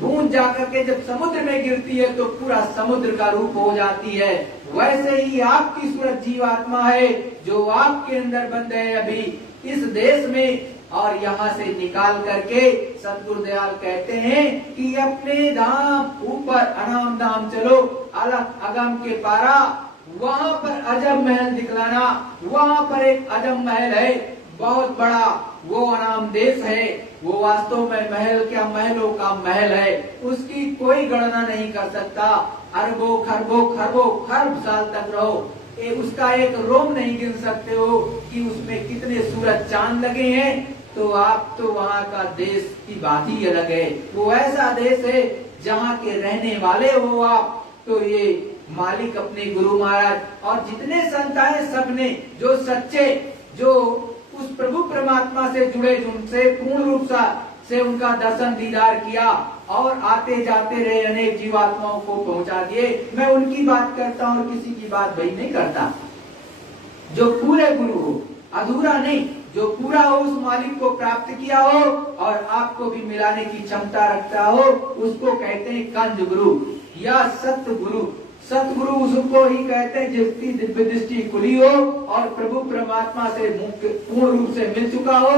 बूंद जाकर के जब समुद्र में गिरती है तो पूरा समुद्र का रूप हो जाती है। वैसे ही आपकी सूरत जीवात्मा है जो आपके अंदर बंद है अभी इस देश में, और यहाँ से निकाल करके सतगुरुदयाल कहते हैं कि अपने धाम ऊपर अनाम धाम चलो, अलग अगम के पारा, वहाँ पर अजब महल दिखलाना। वहाँ पर एक अजब महल है, बहुत बड़ा, वो अनाम देश है। वो वास्तव में महल क्या, महलों का महल है, उसकी कोई गणना नहीं कर सकता। अरबों खरबों खरबों खरब साल तक रहो, उसका एक रोम नहीं गिन सकते हो कि उसमें कितने सूरज चांद लगे हैं। तो आप तो वहाँ का देश की बात ही अलग है। वो ऐसा देश है जहाँ के रहने वाले हो आप। तो ये मालिक अपने गुरु महाराज और जितने संत आए सबने जो सच्चे, जो उस प्रभु परमात्मा से जुड़े, जिनसे पूर्ण रूप से उनका दर्शन दीदार किया और आते जाते रहे, अनेक जीवात्माओं को पहुंचा दिए। मैं उनकी बात करता हूँ और किसी की बात भाई नहीं करता। जो पूरे गुरु हो, अधूरा नहीं, जो पूरा हो, उस मालिक को प्राप्त किया हो और आपको भी मिलाने की क्षमता रखता हो, उसको कहते हैं कंज गुरु या सतगुरु। सतगुरु उसको ही कहते हैं जिसकी दिव्य दृष्टि खुली हो और प्रभु परमात्मा से पूर्ण रूप से मिल चुका हो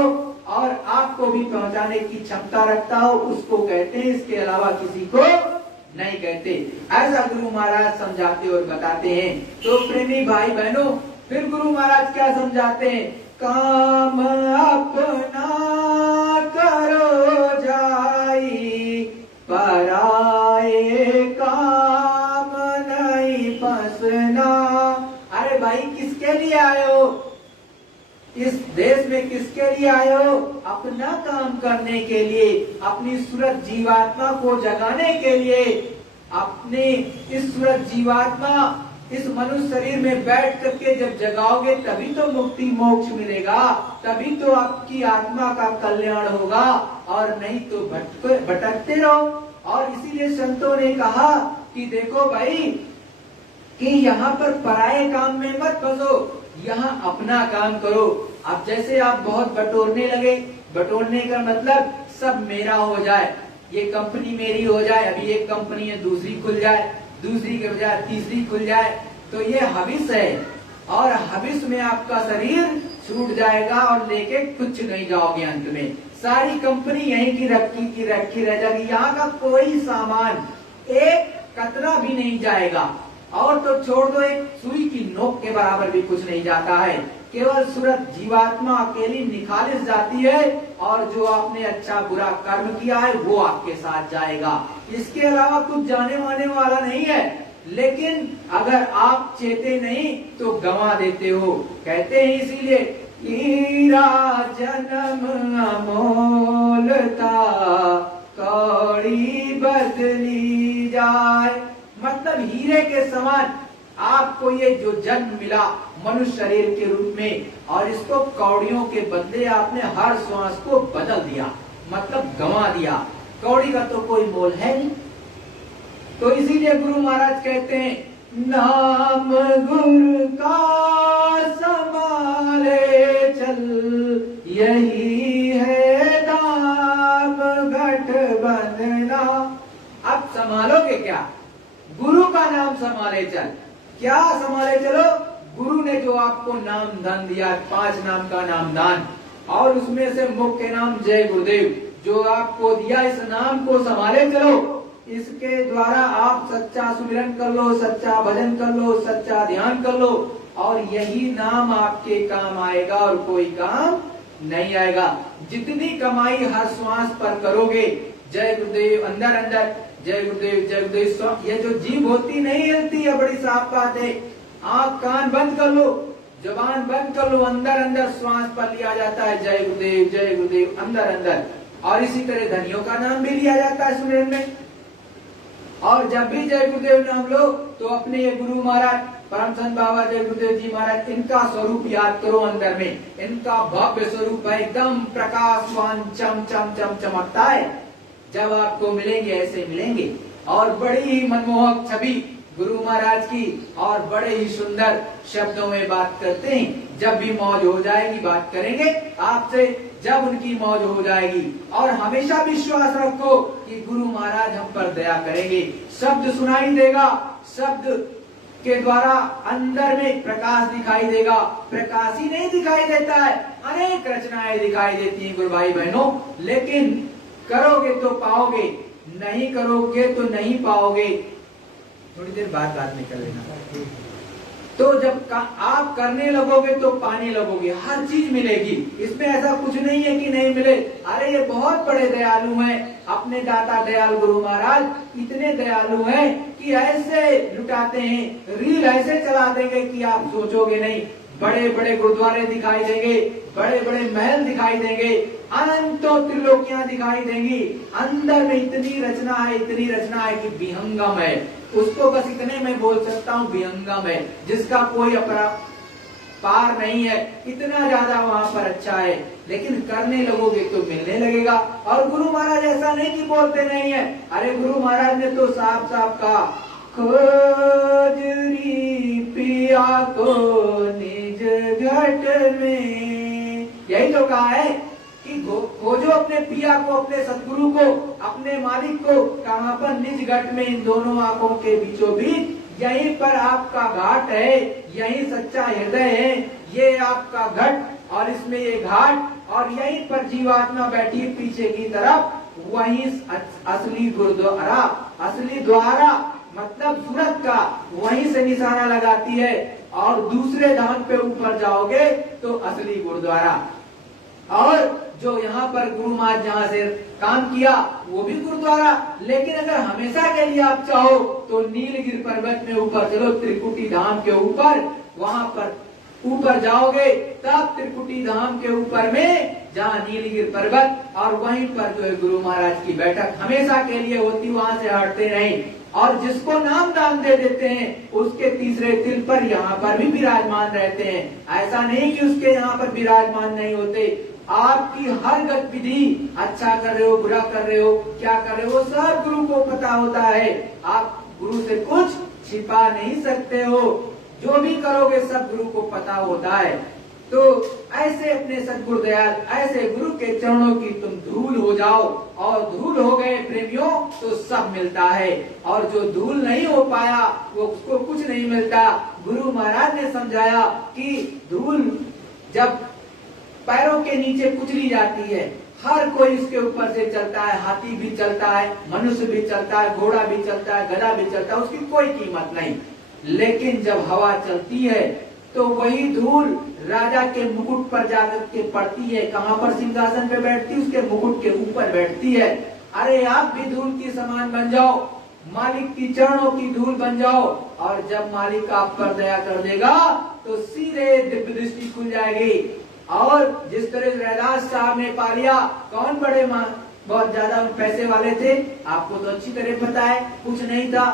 और आपको भी पहुंचाने की क्षमता रखता हो, उसको कहते हैं। इसके अलावा किसी को नहीं कहते। ऐसा गुरु महाराज समझाते और बताते हैं। तो प्रेमी भाई बहनों, फिर गुरु महाराज क्या समझाते हैं? काम अपना करो जाई, पराए काम नहीं फंसना। अरे भाई, किसके लिए आए हो इस देश में? किसके लिए आए हो? अपना काम करने के लिए, अपनी सूरत जीवात्मा को जगाने के लिए। अपने इस सूरत जीवात्मा इस मनुष्य शरीर में बैठ करके जब जगाओगे तभी तो मुक्ति मोक्ष मिलेगा, तभी तो आपकी आत्मा का कल्याण होगा, और नहीं तो भटकते रहो। और इसीलिए संतों ने कहा कि देखो भाई, कि यहाँ पर पराये काम में मत फंसो, यहाँ अपना काम करो। अब जैसे आप बहुत बटोरने लगे, बटोरने का मतलब सब मेरा हो जाए, ये कंपनी मेरी हो जाए, अभी एक कंपनी है दूसरी खुल जाए, दूसरी के बजाय तीसरी खुल जाए, तो ये हविस है। और हविस में आपका शरीर छूट जाएगा और लेके कुछ नहीं जाओगे। अंत में सारी कंपनी यहीं की रखी रह जाएगी। यहाँ का कोई सामान एक कतरा भी नहीं जाएगा, और तो छोड़ दो, एक सुई की नोक के बराबर भी कुछ नहीं जाता है। केवल सूरत जीवात्मा अकेली निखालिस जाती है, और जो आपने अच्छा बुरा कर्म किया है वो आपके साथ जाएगा। इसके अलावा कुछ जाने वाने वाला नहीं है। लेकिन अगर आप चेते नहीं तो गंवा देते हो। कहते हैं इसीलिए, हीरा जन्म अमोलता, कौड़ी बदली जाए। मतलब हीरे के समान आपको ये जो जन्म मिला मनुष्य शरीर के रूप में, और इसको कौड़ियों के बदले आपने हर श्वास को बदल दिया, मतलब गंवा दिया। कौड़ी का तो कोई मोल है नहीं। तो इसीलिए गुरु महाराज कहते हैं, नाम गुरु का संभाले चल, यही है दाम घट बंधना। अब संभालोगे क्या? गुरु का नाम संभाले चल। क्या संभाले चलो? गुरु ने जो आपको नाम धन दिया, 5 नाम का नाम दान, और उसमें से मुख्य नाम जय गुरुदेव जो आपको दिया, इस नाम को संभाले चलो। इसके द्वारा आप सच्चा सुमिरन कर लो, सच्चा भजन कर लो, सच्चा ध्यान कर लो, और यही नाम आपके काम आएगा और कोई काम नहीं आएगा। जितनी कमाई हर श्वास पर करोगे, जय गुरुदेव अंदर अंदर, जय गुरुदेव जय गुरुदेव, ये जो जीभ होती नहीं हिलती है, बड़ी साफ बात है। आंख कान बंद कर लो, जबान बंद कर लो, अंदर अंदर श्वास पर लिया जाता है जय गुरुदेव अंदर अंदर। और इसी तरह धनियों का नाम भी लिया जाता है सुमिरन में। और जब भी जय गुरुदेव नाम लो तो अपने ये गुरु महाराज परम संत बाबा जय गुरुदेव जी महाराज, इनका स्वरूप याद करो अंदर में। इनका भव्य स्वरूप है, एकदम प्रकाशवान, चम चम चम चमकता है। जब आपको मिलेंगे ऐसे मिलेंगे, और बड़ी ही मनमोहक छवि गुरु महाराज की, और बड़े ही सुंदर शब्दों में बात करते हैं। जब भी मौज हो जाएगी बात करेंगे आपसे, जब उनकी मौज हो जाएगी। और हमेशा विश्वास रखो कि गुरु महाराज हम पर दया करेंगे। शब्द सुनाई देगा, शब्द के द्वारा अंदर में प्रकाश दिखाई देगा। प्रकाश ही नहीं दिखाई देता है, अनेक रचनाएं दिखाई देती हैं गुरु भाई बहनों, लेकिन करोगे तो पाओगे, नहीं करोगे तो नहीं पाओगे। थोड़ी देर बाद में कर लेना। तो जब आप करने लगोगे तो पाने लगोगे, हर चीज मिलेगी। इसमें ऐसा कुछ नहीं है कि नहीं मिले। अरे ये बहुत बड़े दयालु हैं, अपने दाता दयाल गुरु महाराज इतने दयालु हैं कि ऐसे लुटाते हैं, रील ऐसे चला देंगे कि आप सोचोगे नहीं। बड़े बड़े गुरुद्वारे दिखाई देंगे, बड़े बड़े महल दिखाई देंगे, अनंतों त्रिलोकियां दिखाई देंगी। अंदर में इतनी रचना है, इतनी रचना है कि विहंगम है। उसको बस इतने मैं बोल सकता हूँ, विहंगम है, जिसका कोई पार नहीं है। इतना ज्यादा वहाँ पर अच्छा है, लेकिन करने लगोगे तो मिलने लगेगा। और गुरु महाराज ऐसा नहीं कि बोलते नहीं है। अरे गुरु महाराज ने तो साफ साफ कहा, खोजरी पिया को निज घट में। यही तो कहा है कि खोजो अपने पिया को, अपने सतगुरु को, अपने मालिक को। कहाँ पर? निज घट में, इन दोनों आंखों के बीचों बीच। यहीं पर आपका घाट है, यही सच्चा हृदय है, ये आपका घट और इसमें ये घाट, और यहीं पर जीवात्मा बैठी पीछे की तरफ। वही असली गुरुद्वारा, असली द्वारा मतलब सूरत का, वहीं से निशाना लगाती है। और दूसरे धाम पे ऊपर जाओगे तो असली गुरुद्वारा। और जो यहाँ पर गुरु महाराज जहाँ से काम किया वो भी गुरुद्वारा। लेकिन अगर हमेशा के लिए आप चाहो तो नीलगिरी पर्वत में ऊपर चलो, त्रिकुटी धाम के ऊपर, वहाँ पर ऊपर जाओगे तब त्रिकुटी धाम के ऊपर में जहाँ नीलगिरी पर्वत, और वहीं पर जो है गुरु महाराज की बैठक हमेशा के लिए होती, वहाँ से हटते नहीं। और जिसको नाम दान दे देते हैं उसके तीसरे तिल पर यहाँ पर भी विराजमान रहते हैं। ऐसा नहीं कि उसके यहाँ पर विराजमान नहीं होते। आपकी हर गतिविधि, अच्छा कर रहे हो, बुरा कर रहे हो, क्या कर रहे हो, सब गुरु को पता होता है। आप गुरु से कुछ छिपा नहीं सकते हो, जो भी करोगे सब गुरु को पता होता है। तो ऐसे अपने सद्गुरु दयाल, ऐसे गुरु के चरणों की तुम धूल हो जाओ, और धूल हो गए प्रेमियों तो सब मिलता है। और जो धूल नहीं हो पाया वो उसको कुछ नहीं मिलता। गुरु महाराज ने समझाया कि धूल जब पैरों के नीचे कुचली जाती है, हर कोई इसके ऊपर से चलता है, हाथी भी चलता है, मनुष्य भी चलता है, घोड़ा भी चलता है, गधा भी चलता है, उसकी कोई कीमत नहीं। लेकिन जब हवा चलती है तो वही धूल राजा के मुकुट पर जाकर के पड़ती है। कहाँ पर? सिंहासन पे बैठती, उसके मुकुट के ऊपर बैठती है। अरे आप भी धूल की समान बन जाओ, मालिक की चरणों की धूल बन जाओ, और जब मालिक आप पर दया कर देगा तो सीधे दिव्य दृष्टि खुल जाएगी। और जिस तरह रैदास साहब ने पा लिया, कौन बड़े बहुत ज्यादा पैसे वाले थे, आपको तो अच्छी तरह पता है, कुछ नहीं था।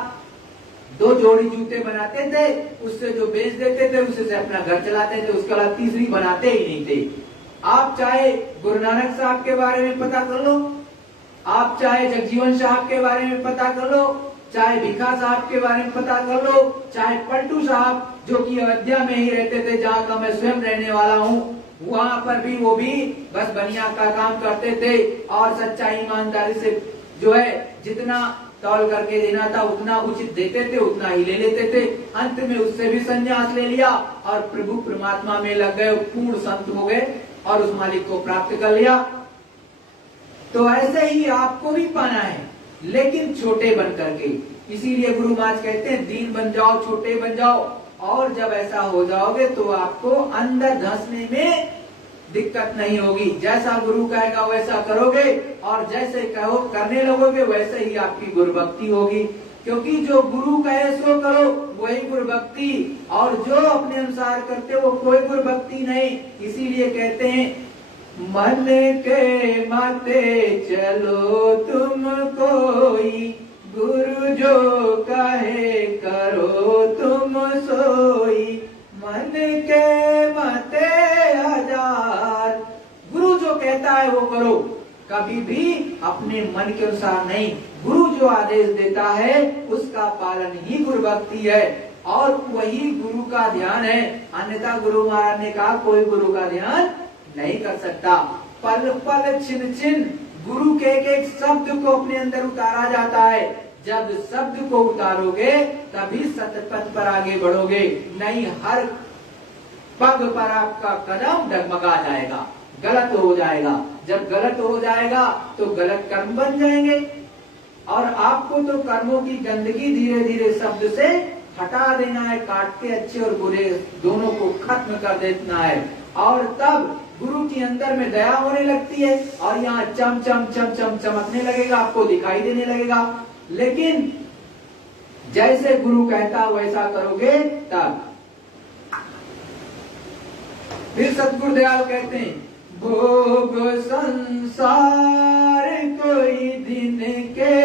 2 जोड़ी जूते बनाते थे, उससे जो बेच देते थे उससे से अपना घर चलाते थे, उसके बाद तीसरी बनाते ही नहीं थे। आप चाहे गुरु नानक साहब के बारे में पता कर लो, आप चाहे जगजीवन साहब के बारे में पता कर लो, चाहे भिखा साहब के बारे में पता कर लो, चाहे पलटू साहब जो कि अयोध्या में ही रहते थे, जहाँ का मैं स्वयं रहने वाला हूँ, वहाँ पर भी वो भी बस बनिया का काम करते थे। और सच्चाई ईमानदारी से जो है जितना तौल करके देना था उतना उचित देते थे, उतना ही ले लेते थे। अंत में उससे भी संन्यास ले लिया और प्रभु परमात्मा में लग गए, पूर्ण संत हो गए और उस मालिक को प्राप्त कर लिया। तो ऐसे ही आपको भी पाना है, लेकिन छोटे बन करके। इसीलिए गुरु महाराज कहते हैं दीन बन जाओ, छोटे बन जाओ। और जब ऐसा हो जाओगे तो आपको अंदर धंसने में दिक्कत नहीं होगी। जैसा गुरु कहेगा वैसा करोगे, और जैसे कहो करने लगोगे वैसे ही आपकी गुरु भक्ति होगी। क्योंकि जो गुरु कहे सो करो वही गुरु भक्ति, और जो अपने अनुसार करते हो कोई गुरु भक्ति नहीं। इसीलिए कहते हैं मन के माते चलो तुम कोई, गुरु जो कहे करो तुम सोई, मन के मते हजार। गुरु जो कहता है वो करो, कभी भी अपने मन के अनुसार नहीं। गुरु जो आदेश देता है उसका पालन ही गुरु भक्ति है, और वही गुरु का ध्यान है। अन्यथा गुरु महाराज ने कहा कोई गुरु का ध्यान नहीं कर सकता। पल पल छिन छिन गुरु के एक शब्द को अपने अंदर उतारा जाता है। जब शब्द को उतारोगे तभी सतपथ पर आगे बढ़ोगे, नहीं हर पग पर आपका कदम डगमगा जाएगा, गलत हो जाएगा। जब गलत हो जाएगा तो गलत कर्म बन जाएंगे, और आपको तो कर्मों की गंदगी धीरे धीरे शब्द से हटा देना है, काट के अच्छे और बुरे दोनों को खत्म कर देना है। और तब गुरु के अंदर में दया होने लगती है, और यहाँ चम चम चम चम चमकने लगेगा, आपको दिखाई देने लगेगा। लेकिन जैसे गुरु कहता वैसा करोगे तब। फिर सतगुरु दयाल कहते हैं, भोग संसार कोई दिन के,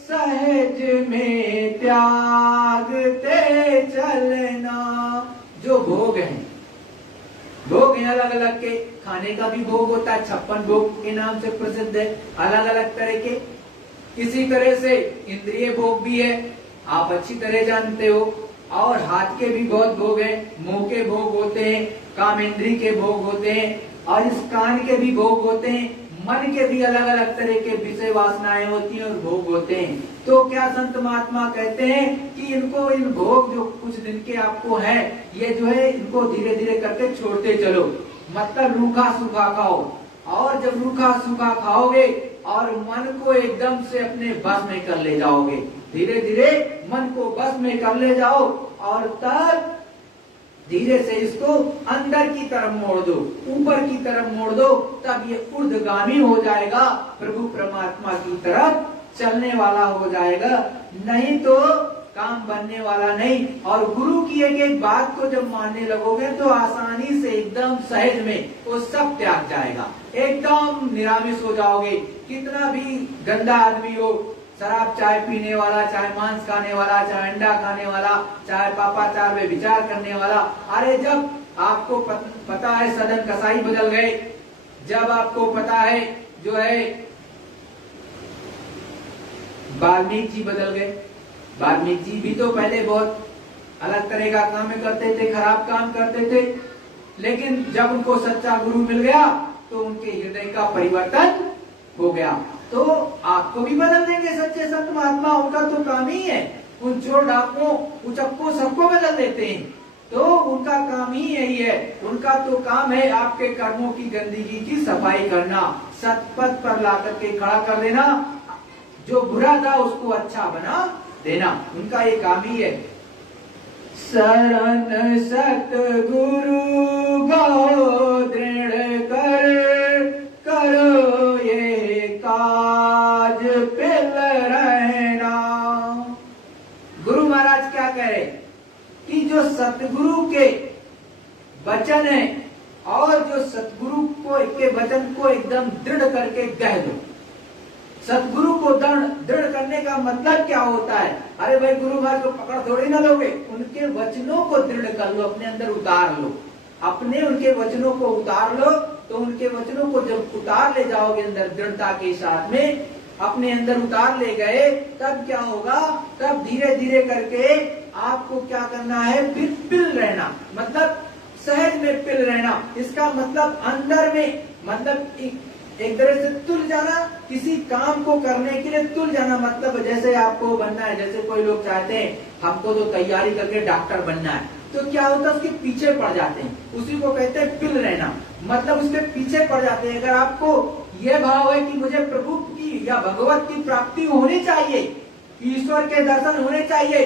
सहज में त्यागते चलना। जो भोग है, भोग है अलग अलग के, खाने का भी भोग होता है, 56 भोग के नाम से प्रसिद्ध है, अलग अलग तरह के। किसी तरह से इंद्रिय भोग भी है, आप अच्छी तरह जानते हो, और हाथ के भी बहुत भोग है, मुंह के भोग होते हैं, काम इंद्री के भोग होते हैं, और इस कान के भी भोग होते हैं, मन के भी अलग अलग तरह के विषय वासनाएं होती हैं और भोग होते हैं। तो क्या संत महात्मा कहते हैं कि इनको, इन भोग जो कुछ दिन के आपको है, ये जो है इनको धीरे धीरे करके छोड़ते चलो। मतलब रूखा सूखा खाओ, और जब रूखा सूखा खाओगे और मन को एकदम से अपने बस में कर ले जाओगे, धीरे धीरे मन को बस में कर ले जाओ, और तब धीरे से इसको अंदर की तरफ मोड़ दो, ऊपर की तरफ मोड़ दो, तब ये ऊर्ध्वगामी हो जाएगा, प्रभु परमात्मा की तरफ चलने वाला हो जाएगा। नहीं तो काम बनने वाला नहीं। और गुरु की एक एक बात को जब मानने लगोगे तो आसानी से एकदम सहज में वो सब त्याग जाएगा, एकदम निरामिष हो जाओगे। कितना भी गंदा आदमी हो, शराब चाय पीने वाला, चाहे मांस खाने वाला, चाहे अंडा खाने वाला, चाहे पापाचार में विचार करने वाला, अरे जब आपको पता है सदन कसाई बदल गए, जब आपको पता है जो है वाल्मीकि जी बदल गए। वाल्मीकि जी भी तो पहले बहुत अलग तरह का काम करते थे, खराब काम करते थे, लेकिन जब उनको सच्चा गुरु मिल गया तो उनके हृदय का परिवर्तन हो गया। तो आपको भी बदल देंगे सच्चे संत महात्मा, उनका तो काम ही है। उन चोर डाकुओं, उचक्कों सबको बदल देते हैं, तो उनका काम ही यही है। उनका तो काम है आपके कर्मों की गंदगी की सफाई करना, सतपथ पर ला करके खड़ा कर देना, जो बुरा था उसको अच्छा बना देना, उनका ये काम ही है। शरण सतगुरु गो दृढ़ करो ये काज पिल रहना। गुरु महाराज क्या कह रहे कि जो सतगुरु के वचन है, और जो सतगुरु को के वचन को एकदम दृढ़ करके कह दो। सतगुरु को दृढ़ करने का मतलब क्या होता है? अरे भाई गुरु महाराज को पकड़ थोड़ी ना लोगे, उनके वचनों को दृढ़ कर लो, अपने अंदर उतार लो, अपने उनके वचनों को उतार लो। तो उनके वचनों को जब उतार ले जाओगे अंदर दृढ़ता के साथ में, अपने अंदर उतार ले गए, तब क्या होगा? तब धीरे धीरे करके आपको क्या करना है? फिर पिल रहना, मतलब सहज में पिल रहना। इसका मतलब अंदर में, मतलब एक तरह से तुल जाना, किसी काम को करने के लिए तुल जाना। मतलब जैसे आपको बनना है, जैसे कोई लोग चाहते हैं हमको तो तैयारी करके डॉक्टर बनना है, तो क्या होता है उसके पीछे पड़ जाते हैं, उसी को कहते हैं पिल रहना, मतलब उसके पीछे पड़ जाते हैं। अगर आपको ये भाव है कि मुझे प्रभु की या भगवत की प्राप्ति होनी चाहिए, ईश्वर के दर्शन होने चाहिए,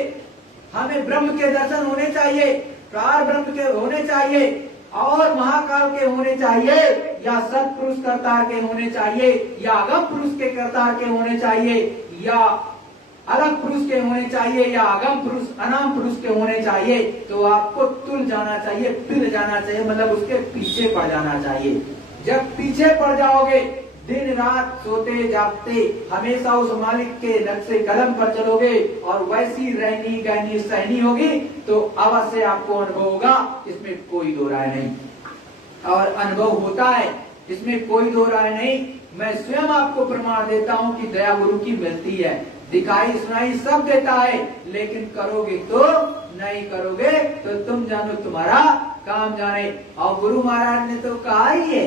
हमें ब्रह्म के दर्शन होने चाहिए, प्रार ब्रह्म के होने चाहिए, और महाकाल के होने चाहिए, या सत्पुरुष करतार के होने चाहिए, या अगम पुरुष के करतार के होने चाहिए, या अलग पुरुष के होने चाहिए, या अगम पुरुष अनाम पुरुष के होने चाहिए, तो आपको तुल जाना चाहिए, पिल जाना चाहिए, मतलब उसके पीछे पड़ जाना चाहिए। जब पीछे पड़ जाओगे दिन रात सोते जागते हमेशा उस मालिक के नक्शे कदम पर चलोगे और वैसी रहनी गहनी सहनी होगी तो अवश्य आपको अनुभव होगा, इसमें कोई दो राय नहीं। और अनुभव होता है, इसमें कोई दो राय नहीं। मैं स्वयं आपको प्रमाण देता हूं कि दया गुरु की मिलती है, दिखाई सुनाई सब देता है, लेकिन करोगे तो नहीं करोगे तो तुम जानो तुम्हारा काम जाने। और गुरु महाराज ने तो कहा ही है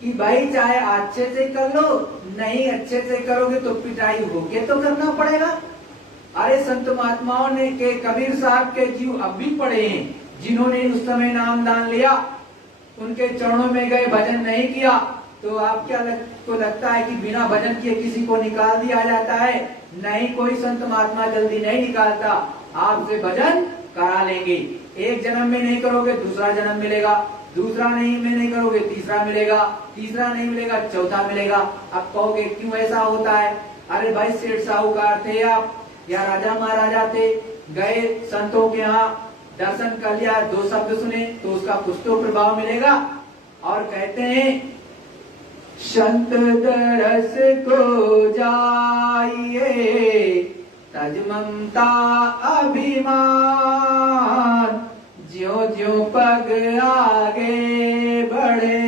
कि भाई चाहे अच्छे से कर लो, नहीं अच्छे से करोगे तो पिटाई होके तो करना पड़ेगा। अरे संत महात्माओं ने के कबीर साहब के जीव अब भी पड़े हैं, जिन्होंने उस समय नाम दान लिया, उनके चरणों में गए, भजन नहीं किया, तो आप क्या को लगता है कि बिना भजन किए किसी को निकाल दिया जाता है? नहीं, कोई संत महात्मा जल्दी नहीं निकालता, आपसे भजन करा लेंगे। एक जन्म में नहीं करोगे दूसरा जन्म मिलेगा, दूसरा नहीं करोगे तीसरा मिलेगा, तीसरा नहीं मिलेगा चौथा मिलेगा। अब कहोगे क्यों ऐसा होता है? अरे भाई सेठ साहूकार थे आप या राजा महाराजा थे, गए संतों के यहाँ दर्शन कर लिया, दो शब्द सुने तो उसका कुछ तो प्रभाव मिलेगा। और कहते हैं संत दरस को जाइए तज ममता अभिमान, ज्यो ज्यो पग आगे बढ़े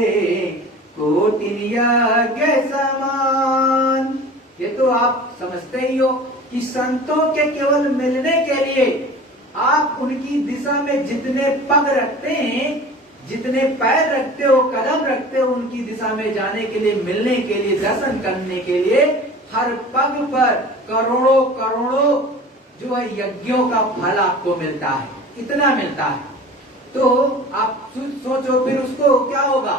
कोटि यज्ञ समान। ये तो आप समझते ही हो कि संतों के केवल मिलने के लिए आप उनकी दिशा में जितने पग रखते हैं, जितने पैर रखते हो, कदम रखते हो, उनकी दिशा में जाने के लिए, मिलने के लिए, दर्शन करने के लिए हर पग पर करोड़ों करोड़ों जो है यज्ञों का फल आपको मिलता है, इतना मिलता है। तो आप सोचो फिर उसको क्या होगा?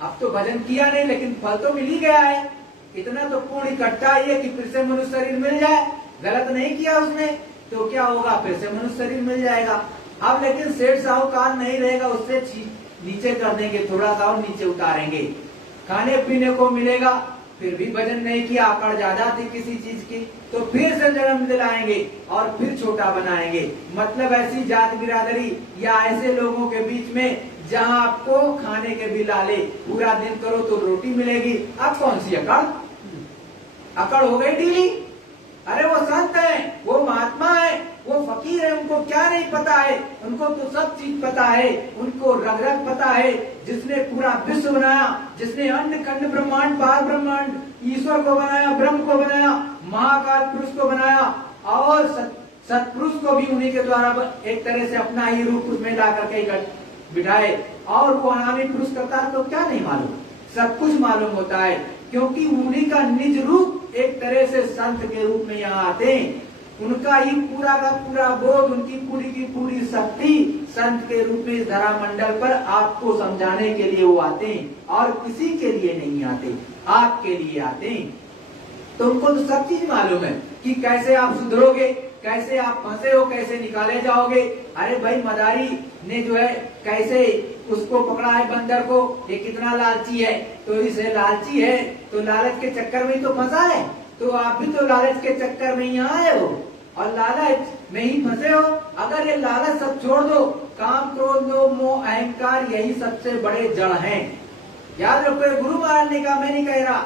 अब तो भजन किया नहीं लेकिन फल तो मिल ही गया है, इतना तो पूर्ण इकट्ठा ही है कि फिर से मनुष्य शरीर मिल जाए। गलत नहीं किया उसने तो क्या होगा? फिर से मनुष्य शरीर मिल जाएगा। अब लेकिन सेठ साहूकार नहीं रहेगा, उससे नीचे कर देंगे, थोड़ा सा और नीचे उतारेंगे, खाने पीने को मिलेगा, फिर भी भजन नहीं किया, आकड़ ज्यादा थी किसी चीज की, तो फिर से जन्म दिलाएंगे और फिर छोटा बनाएंगे। मतलब ऐसी जात बिरादरी या ऐसे लोगों के बीच में जहां आपको खाने के भी लाले, पूरा दिन करो तो रोटी मिलेगी। अब कौन सी अकड़? अकड़ हो गई ढीली। अरे वो संत है, वो महात्मा है, वो फकीर है, उनको क्या नहीं पता है? उनको तो सब चीज पता है, उनको रग रग पता है। जिसने पूरा विश्व बनाया, जिसने अन्य खंड ब्रह्मांड पार ब्रह्मांड ईश्वर को बनाया, ब्रह्म को बनाया, महाकाल पुरुष को बनाया और सत्पुरुष को भी उन्हीं के द्वारा एक तरह से अपना ही रूप उसमें ला करके बिठाए। और वो अनामी पुरुष करता तो क्या नहीं मालूम? सब कुछ मालूम होता है, क्योंकि उन्हीं का निज रूप एक तरह से संत के रूप में यहाँ आते हैं। उनका ही पूरा का पूरा बोध, उनकी पूरी की पूरी शक्ति संत के रूप में इस धरा मंडल पर आपको समझाने के लिए वो आते हैं और किसी के लिए नहीं आते, आपके लिए आते हैं। तो उनको तो सब चीज मालूम है कि कैसे आप सुधरोगे, कैसे आप फंसे हो, कैसे निकाले जाओगे। अरे भाई मदारी ने जो है कैसे उसको पकड़ा है बंदर को, ये कितना लालची है, तो इसे लालची है तो लालच के चक्कर में तो फंसा है। तो आप भी तो लालच के चक्कर में यहाँ आए हो और लालच में ही फंसे हो। अगर ये लालच सब छोड़ दो, काम क्रोध लोभ मोह अहंकार यही सबसे बड़े जड़ हैं। याद रखो, गुरु महाराज ने कहा, मैं नहीं कह रहा।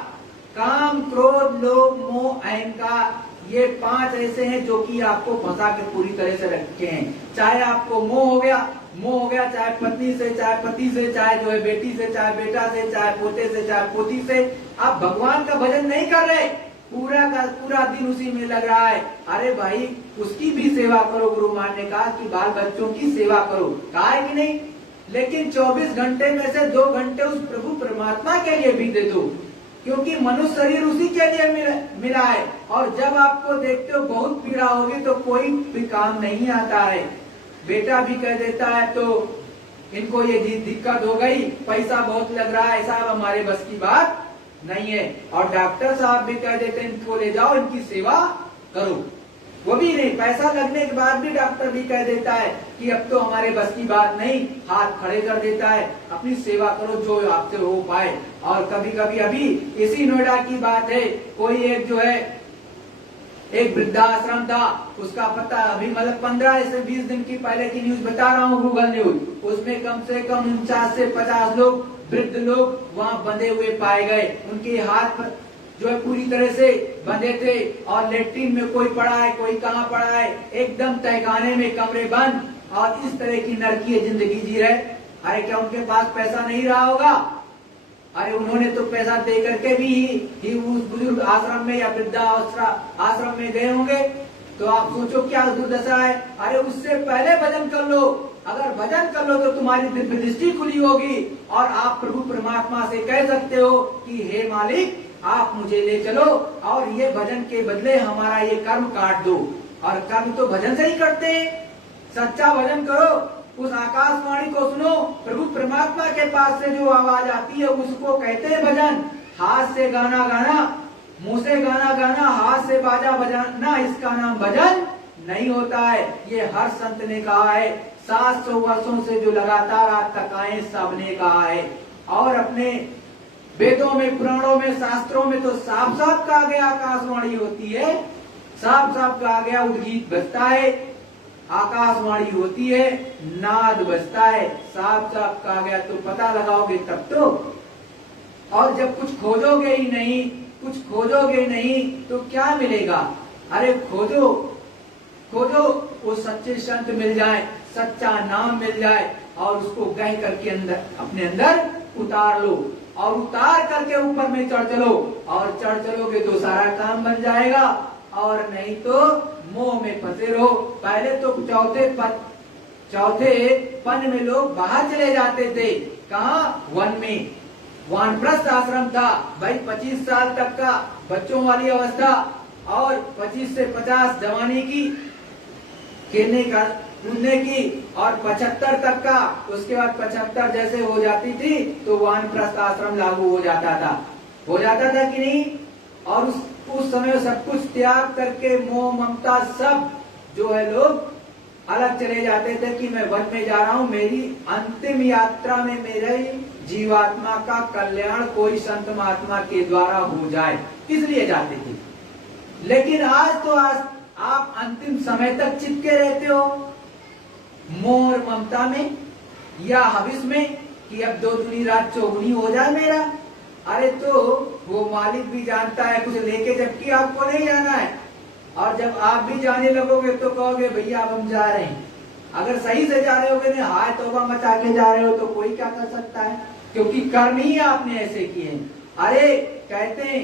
काम क्रोध लोभ मोह अहंकार ये 5 ऐसे हैं जो कि आपको फंसा के पूरी तरह से रखे हैं। चाहे आपको मोह हो गया, चाहे पत्नी से, चाहे पति से, चाहे जो है बेटी से, चाहे बेटा से, चाहे पोते से, चाहे पोती से। आप भगवान का भजन नहीं कर रहे, पूरा का पूरा दिन उसी में लग रहा है। अरे भाई उसकी भी सेवा करो। गुरु महाराज ने कहा कि बाल बच्चों की सेवा करो, कहा है कि नहीं? लेकिन 24 घंटे में से 2 घंटे उस प्रभु परमात्मा के लिए भी दे दो, क्योंकि मनुष्य शरीर उसी के लिए मिला है। और जब आपको देखते हो बहुत पीड़ा होगी तो कोई भी काम नहीं आता है। बेटा भी कह देता है तो इनको ये दिक्कत हो गई, पैसा बहुत लग रहा है, साहब हमारे बस की बात नहीं है। और डॉक्टर साहब भी कह देते हैं इनको ले जाओ, इनकी सेवा करो, वो भी नहीं। पैसा लगने के बाद भी डॉक्टर भी कह देता है कि अब तो हमारे बस की बात नहीं, हाथ खड़े कर देता है, अपनी सेवा करो जो आपसे हो पाए। और कभी कभी अभी इसी नोएडा की बात है, कोई एक जो है एक वृद्धाश्रम था, उसका पता अभी मतलब 15 से 20 दिन की पहले की न्यूज बता रहा हूँ, गूगल न्यूज, उसमें कम से कम 49 से 50 लोग वृद्ध लोग वहां बंधे हुए पाए गए, उनके हाथ पर जो है पूरी तरह से बंधे थे, और लेट्रिन में कोई पड़ा है, कोई कहाँ पड़ा है, एकदम तहखाने में कमरे बंद, और इस तरह की नरकीय जिंदगी जी रहे। अरे क्या उनके पास पैसा नहीं रहा होगा? अरे उन्होंने तो पैसा दे करके भी ही उस बुजुर्ग आश्रम में या वृद्धा आश्रम में गए होंगे। तो आप सोचो क्या दुर्दशा है। अरे उससे पहले भजन कर लो, अगर भजन कर लो तो तुम्हारी दिव्य दृष्टि खुली होगी, और आप प्रभु परमात्मा से कह सकते हो कि हे मालिक आप मुझे ले चलो, और ये भजन के बदले हमारा ये कर्म काट दो। और कर्म तो भजन से ही करते हैं। सच्चा भजन करो, उस आकाशवाणी को सुनो, प्रभु परमात्मा के पास से जो आवाज आती है उसको कहते हैं भजन। हाथ से गाना गाना, मुंह से गाना गाना, हाथ से बाजा बजाना, इसका नाम भजन नहीं होता है। ये हर संत ने कहा है, 700 वर्षों से जो लगातार आज तक आए सबने कहा है। और अपने वेदों में, पुराणों में, शास्त्रों में तो साफ साफ कहा गया आकाशवाणी होती है, साफ साफ कहा गया उद्गीत बजता है, आकाशवाणी होती है, नाद बजता है, साफ साफ कहा गया। तो पता लगाओगे तब तो। और जब कुछ खोजोगे ही नहीं, कुछ खोजोगे नहीं तो क्या मिलेगा? अरे खोजो खोजो, वो सच्चे संत मिल जाए, सच्चा नाम मिल जाए, और उसको गह करके अंदर अपने अंदर उतार लो, और उतार करके ऊपर में चढ़ चलो, और चढ़ चलोगे तो सारा काम बन जाएगा। और नहीं तो मोह में फंसे रहो। पहले तो चौथे पन में लोग बाहर चले जाते थे। कहाँ? वन में। वानप्रस्थ आश्रम था भाई, 25 साल तक का बच्चों वाली अवस्था, और 25 से 50 जवानी की, खेलने का, कूदने की, और 75 तक का। उसके बाद 75 जैसे हो जाती थी तो वानप्रस्थ आश्रम लागू हो जाता था कि नहीं? और उस समय सब कुछ त्याग करके मोह ममता सब जो है लोग अलग चले जाते थे कि मैं वन में जा रहा हूँ, मेरी अंतिम यात्रा में मेरे जीवात्मा का कल्याण कोई संत महात्मा के द्वारा हो जाए, इसलिए जाते थे। लेकिन आज तो आप अंतिम समय तक चिपके रहते हो मोह और ममता में, या हविस में कि अब 2 दूनी रात चौगुनी हो जाए मेरा। अरे तो वो मालिक भी जानता है कुछ लेके, जबकि आपको नहीं जाना है। और जब आप भी जाने लगोगे तो कहोगे भैया अब हम जा रहे हैं। अगर सही से जा रहे होगे, हाय तौबा मचा के जा रहे हो, तो कोई क्या कर सकता है, क्योंकि कर्म ही आपने ऐसे किए। अरे कहते हैं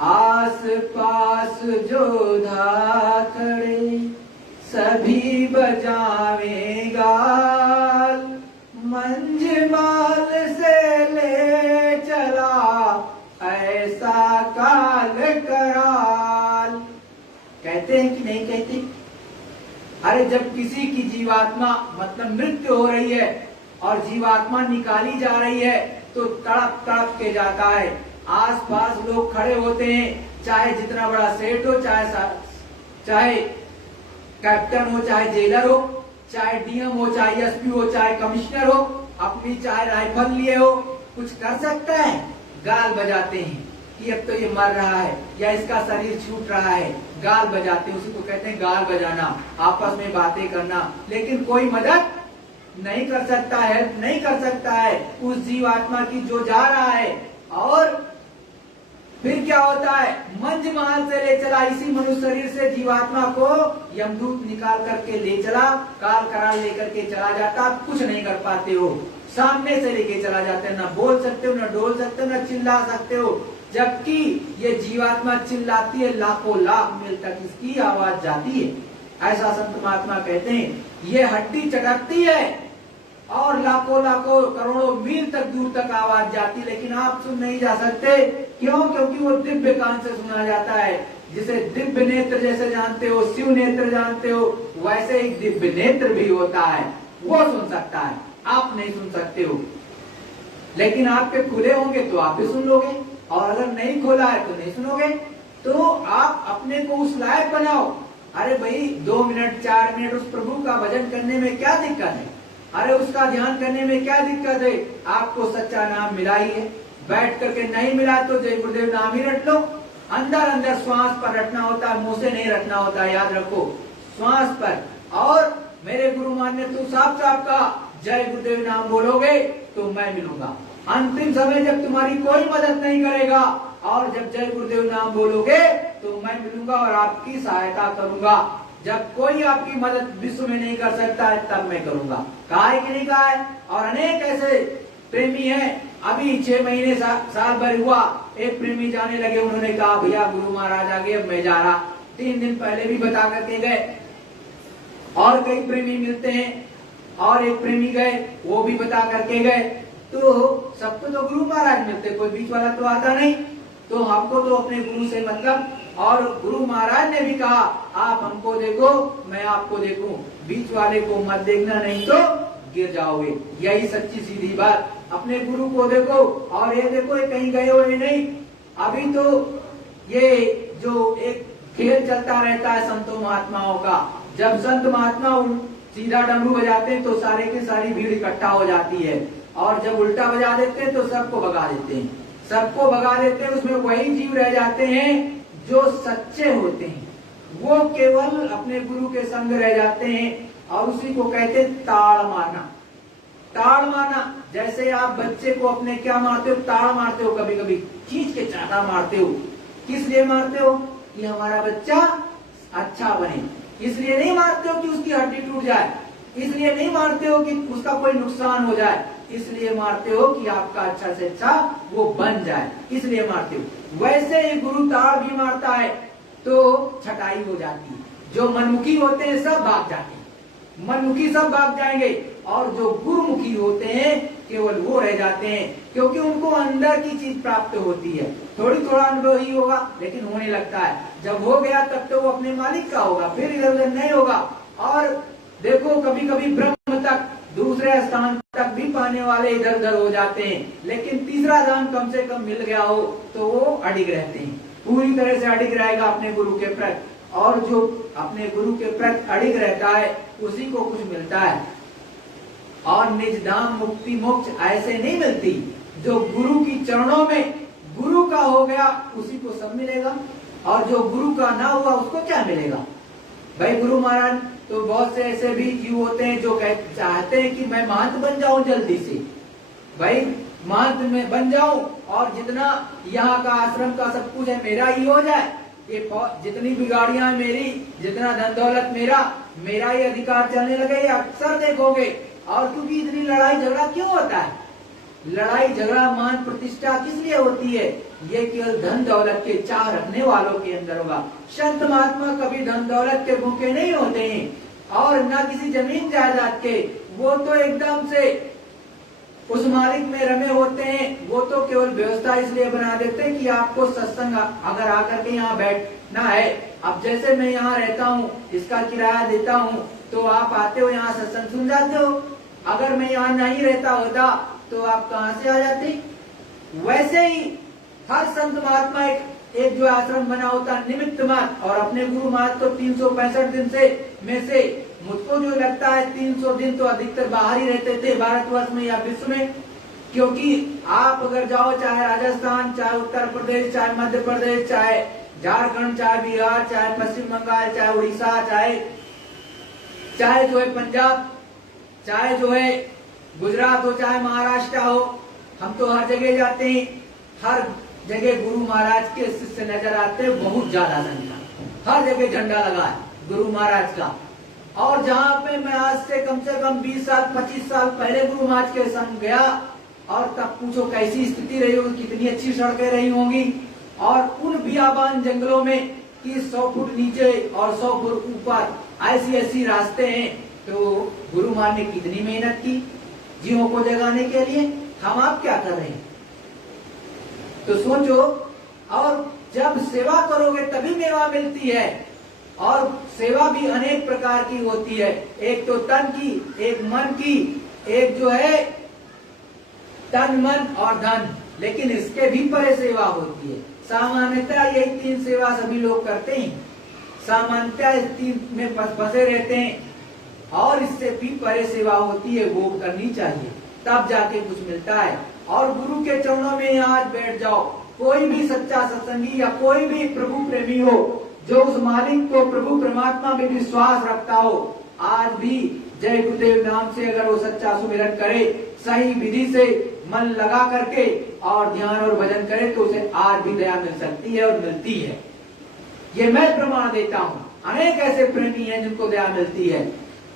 आस पास जो धाकड़े सभी बजावे गाल, मंजमाल से ले चला ऐसा काल कराल। कहते हैं कि नहीं कहते? अरे जब किसी की जीवात्मा मतलब मृत्यु हो रही है और जीवात्मा निकाली जा रही है तो तड़प तड़प के जाता है। आसपास लोग खड़े होते हैं, चाहे जितना बड़ा सेठ हो, चाहे कैप्टन हो, चाहे जेलर हो, चाहे डीएम हो, चाहे एसपी हो, चाहे कमिश्नर हो, अपनी चाहे राइफल लिए हो, कुछ कर सकता है? गाल बजाते हैं कि अब तो ये मर रहा है या इसका शरीर छूट रहा है, गाल बजाते हैं। उसी को कहते हैं गाल बजाना, आपस में बातें करना। लेकिन कोई मदद नहीं कर सकता है, नहीं कर सकता है उस जीवात्मा की जो जा रहा है। और फिर क्या होता है? मंज महल से ले चला, इसी मनुष्य शरीर से जीवात्मा को यमदूत निकाल करके ले चला, काल कराल लेकर के चला जाता। आप कुछ नहीं कर पाते हो, सामने से लेके चला जाते हो, ना बोल सकते हो, ना डोल सकते हो, ना चिल्ला सकते हो। जबकि ये जीवात्मा चिल्लाती है, लाखों लाख मील तक इसकी आवाज जाती है। ऐसा संत महात्मा कहते हैं। ये हड्डी चटकती है और लाखों लाखों करोड़ों मील तक दूर तक आवाज जाती, लेकिन आप सुन नहीं जा सकते। क्यों? क्योंकि वो दिव्य कान से सुना जाता है। जिसे दिव्य नेत्र जैसे जानते हो, शिव नेत्र जानते हो, वैसे ही दिव्य नेत्र भी होता है, वो सुन सकता है, आप नहीं सुन सकते हो। लेकिन आपके खुले होंगे तो आप भी सुन लोगे, और अगर नहीं खोला है तो नहीं सुनोगे। तो आप अपने को उस लायक बनाओ। अरे भाई 2 मिनट 4 मिनट उस प्रभु का भजन करने में क्या दिक्कत है? अरे उसका ध्यान करने में क्या दिक्कत है? आपको सच्चा नाम मिला ही है, बैठ करके नहीं मिला तो जय गुरुदेव नाम ही रट लो। अंदर अंदर श्वास पर रटना होता है, मुंह से नहीं रटना होता, याद रखो, श्वास पर। और मेरे गुरु मान ने तो साफ साफ कहा, जय गुरुदेव नाम बोलोगे तो मैं मिलूंगा। अंतिम समय जब तुम्हारी कोई मदद नहीं करेगा और जब जय गुरुदेव नाम बोलोगे तो मैं मिलूंगा और आपकी सहायता करूंगा। जब कोई आपकी मदद विश्व में नहीं कर सकता है तब मैं करूंगा। कहा है कि नहीं कहा है? और अनेक ऐसे प्रेमी हैं, अभी 6 महीने साल भर हुआ, एक प्रेमी जाने लगे, उन्होंने कहा भैया गुरु महाराज आगे अब मैं जा रहा। 3 दिन पहले भी बता करके गए। और कई प्रेमी मिलते हैं और एक प्रेमी गए, वो भी बता करके गए। तो सबको तो गुरु महाराज मिलते, कोई बीच वाला तो आता नहीं। तो हमको तो अपने गुरु से मतलब, और गुरु महाराज ने भी कहा आप हमको देखो मैं आपको देखूं, बीच वाले को मत देखना नहीं तो गिर जाओगे। यही सच्ची सीधी बात। अपने गुरु को देखो और ये देखो ये कहीं गए हुए नहीं। अभी तो ये जो एक खेल चलता रहता है संतों महात्माओं का, जब संत महात्मा सीधा डमरू बजाते हैं तो सारे की सारी भीड़ इकट्ठा हो जाती है, और जब उल्टा बजा देते हैं तो सबको भगा देते हैं। सबको भगा देते हैं, उसमें वही जीव रह जाते हैं जो सच्चे होते हैं, वो केवल अपने गुरु के संग रह जाते हैं। और उसी को कहते हैं ताड़ मारना। ताड़ मारना, जैसे आप बच्चे को अपने क्या मारते हो? ताड़ मारते हो, कभी कभी खींच के चाटा मारते हो। किस लिए मारते हो? कि हमारा बच्चा अच्छा बने। इसलिए नहीं मारते हो कि उसकी हड्डी टूट जाए, इसलिए नहीं मारते हो कि उसका कोई नुकसान हो जाए, इसलिए मारते हो कि आपका अच्छा से अच्छा वो बन जाए, इसलिए मारते हो। वैसे ही गुरु ताड़ भी मारता है तो छटाई हो जाती है। जो मनमुखी होते हैं सब भाग जाते हैं, मनमुखी सब भाग जाएंगे, और जो गुरुमुखी होते हैं केवल वो रह जाते हैं, क्योंकि उनको अंदर की चीज प्राप्त होती है। थोड़ा अनुभव ही होगा लेकिन होने लगता है। जब हो गया तब तो वो अपने मालिक का होगा, फिर इधर उधर नहीं होगा। और देखो कभी कभी ब्रह्म तक, दूसरे स्थान तक भी पाने वाले इधर उधर हो जाते हैं, लेकिन तीसरा धाम कम से कम मिल गया हो तो वो अडिग रहते हैं, पूरी तरह से अडिग रहेगा अपने गुरु के प्रति। और जो अपने गुरु के प्रति अडिग रहता है उसी को कुछ मिलता है। और निज धाम मुक्ति मोक्ष ऐसे नहीं मिलती। जो गुरु की चरणों में गुरु का हो गया उसी को सब मिलेगा, और जो गुरु का ना हुआ उसको क्या मिलेगा? भाई गुरु महाराज तो बहुत से ऐसे भी जीव होते हैं जो चाहते हैं कि मैं महंत बन जाऊं जल्दी से, भाई महंत में बन जाऊं और जितना यहाँ का आश्रम का सब कुछ है मेरा ही हो जाए, ये जितनी भी गाड़ियां है मेरी, जितना धन दौलत मेरा ही अधिकार चलने लगे। ये अक्सर देखोगे। और क्योंकि इतनी लड़ाई झगड़ा क्यों होता है? लड़ाई झगड़ा मान प्रतिष्ठा किस लिए होती है? ये केवल धन दौलत के चाह रखने वालों के अंदर होगा। संत महात्मा कभी धन दौलत के भूखे नहीं होते हैं, और न किसी जमीन जायदाद के। वो तो एकदम से उस मालिक में रमे होते हैं। वो तो केवल व्यवस्था इसलिए बना देते हैं कि आपको सत्संग अगर आकर के यहाँ बैठना है। अब जैसे मैं यहाँ रहता हूँ, इसका किराया देता हूँ, तो आप आते हो यहाँ सत्संग सुन जाते हो। अगर मैं यहाँ नहीं रहता होता तो आप कहाँ से आ जाते? वैसे ही हर संत महात्मा एक जो आश्रम बना होता निमित्त मात्र, और अपने गुरु महाराज तो 365 दिन में से मुझको जो लगता है 300 दिन तो अधिकतर बाहर ही रहते थे भारतवर्ष में या विश्व में। क्योंकि आप अगर जाओ, चाहे राजस्थान, चाहे उत्तर प्रदेश, चाहे मध्य प्रदेश, चाहे झारखंड, चाहे बिहार, चाहे पश्चिम बंगाल, चाहे उड़ीसा, चाहे जो है पंजाब, चाहे जो है गुजरात हो, चाहे महाराष्ट्र हो, हम तो हर जगह जाते हैं। हर जगह गुरु महाराज के शिष्य नजर आते हैं, बहुत ज्यादा संख्या। हर जगह झंडा लगा है गुरु महाराज का। और जहाँ पे मैं आज से कम 20 साल 25 साल पहले गुरु महाराज के संग गया, और तब पूछो कैसी स्थिति रही होगी, कितनी अच्छी सड़कें रही होंगी। और उन बियाबान जंगलों में कि 100 फुट नीचे और 100 फुट ऊपर ऐसी रास्ते हैं। तो गुरु महाराज ने कितनी मेहनत की जीवों को जगाने के लिए। हम आप क्या कर रहे हैं? तो सोचो। और जब सेवा करोगे तभी मेवा मिलती है। और सेवा भी अनेक प्रकार की होती है, एक तो तन की, एक मन की, एक जो है तन मन और धन, लेकिन इसके भी परे सेवा होती है। सामान्यतः यही 3 सेवा सभी लोग करते हैं, सामान्यतः इस 3 में फंसे रहते हैं। और इससे भी परे सेवा होती है, वो करनी चाहिए, तब जाके कुछ मिलता है। और गुरु के चरणों में आज बैठ जाओ। कोई भी सच्चा सत्संगी या कोई भी प्रभु प्रेमी हो, जो उस मालिक को प्रभु परमात्मा में विश्वास रखता हो, आज भी जय गुरुदेव नाम से अगर वो सच्चा सुमिरन करे, सही विधि से मन लगा करके और ध्यान और भजन करे तो उसे आज भी दया मिल सकती है और मिलती है। ये मैं प्रमाण देता हूँ। अनेक ऐसे प्रेमी हैं जिनको दया मिलती है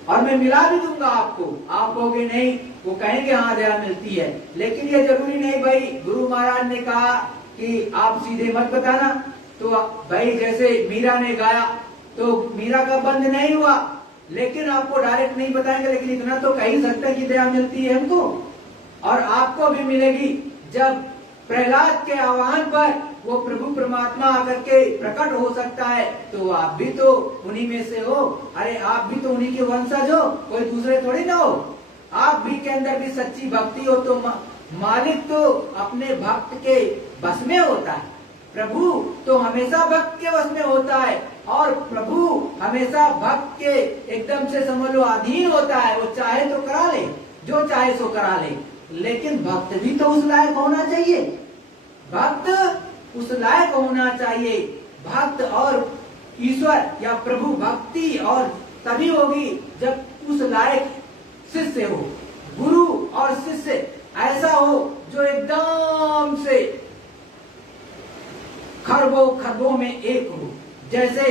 और मैं मिला भी दूंगा आपको। आप कहोगे नहीं, वो कहेंगे हाँ दया मिलती है, लेकिन ये जरूरी नहीं भाई। गुरु महाराज ने कहा कि आप सीधे मत बताना, तो भाई जैसे मीरा ने गाया तो मीरा का बंद नहीं हुआ, लेकिन आपको डायरेक्ट नहीं बताएंगे, लेकिन इतना तो कह ही सकते हैं कि दया मिलती है हमको और आपको भी मिलेगी। जब प्रहलाद के आह्वान पर वो प्रभु परमात्मा आकर के प्रकट हो सकता है तो आप भी तो उन्हीं में से हो। अरे आप भी तो उन्हीं के वंशज हो, कोई दूसरे थोड़ी ना हो। आप भी के अंदर भी सच्ची भक्ति हो तो मालिक तो अपने भक्त के बस में होता है। प्रभु तो हमेशा भक्त के वश में होता है और प्रभु हमेशा भक्त के एकदम से समझ लो अधीन होता है। वो चाहे तो करा ले, जो चाहे सो करा ले, लेकिन भक्त भी तो उस लायक होना चाहिए। भक्त उस लायक होना चाहिए। भक्त और ईश्वर या प्रभु भक्ति और तभी होगी जब उस लायक शिष्य हो। गुरु और शिष्य ऐसा हो जो एकदम से खरबों खरबों में एक हो। जैसे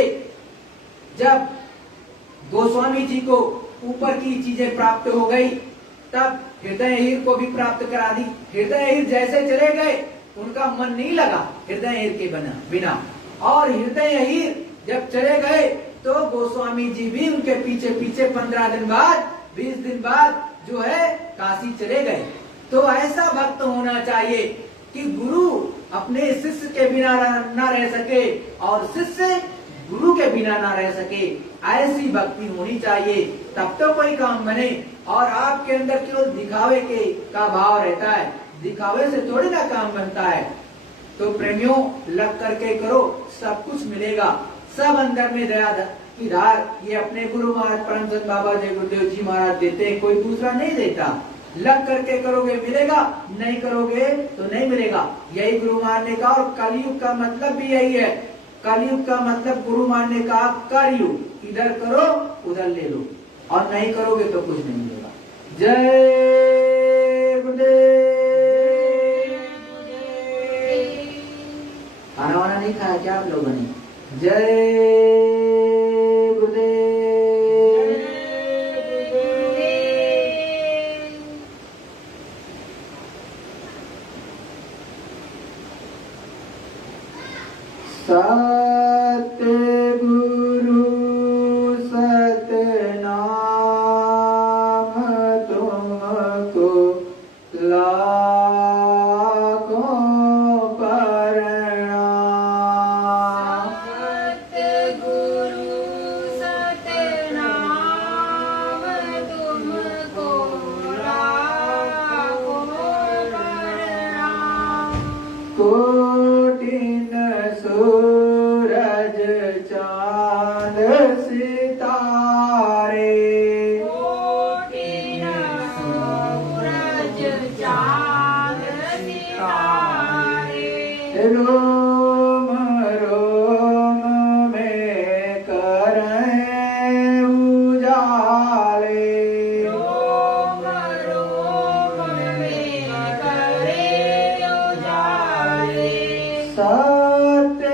जब गोस्वामी जी को ऊपर की चीजें प्राप्त हो गई तब हृदयहीर को भी प्राप्त करा दी। हृदयहीर जैसे चले गए उनका मन नहीं लगा हृदयहीर के बिना, और हृदयहीर जब चले गए तो गोस्वामी जी भी उनके पीछे पीछे 15 दिन बाद 20 दिन बाद जो है काशी चले गए। तो ऐसा भक्त होना चाहिए कि गुरु अपने शिष्य के बिना ना रह सके और शिष्य गुरु के बिना ना रह सके। ऐसी भक्ति होनी चाहिए, तब तो कोई काम बने। और आपके अंदर केवल दिखावे का भाव रहता है, दिखावे से थोड़ी ना काम बनता है। तो प्रेमियों लग करके करो, सब कुछ मिलेगा। सब अंदर में दया की धार ये अपने गुरु महाराज परम संत बाबा जय गुरुदेव जी महाराज देते हैं, कोई दूसरा नहीं देता। लग करके करोगे मिलेगा, नहीं करोगे तो नहीं मिलेगा। यही गुरु महाराज ने कहा और कलयुग का मतलब भी यही है। कलयुग का मतलब गुरु महाराज ने कहा करयुग, इधर करो उधर ले लो, और नहीं करोगे तो कुछ नहीं मिलेगा। जय गुरुदेव। खाना वाना नहीं खाया क्या आप लोगों ने? जय सतगुरु सतनाम तुमको लाखों प्रणाम। सतगुरु सतनाम तुमको लाखों प्रणाम। कोटिन सूरज चांद सितारे, कोटिन सूरज चाँद सितारे, रोम रोम में करें उजाले, रोम रोम में करे उजाले। सत्य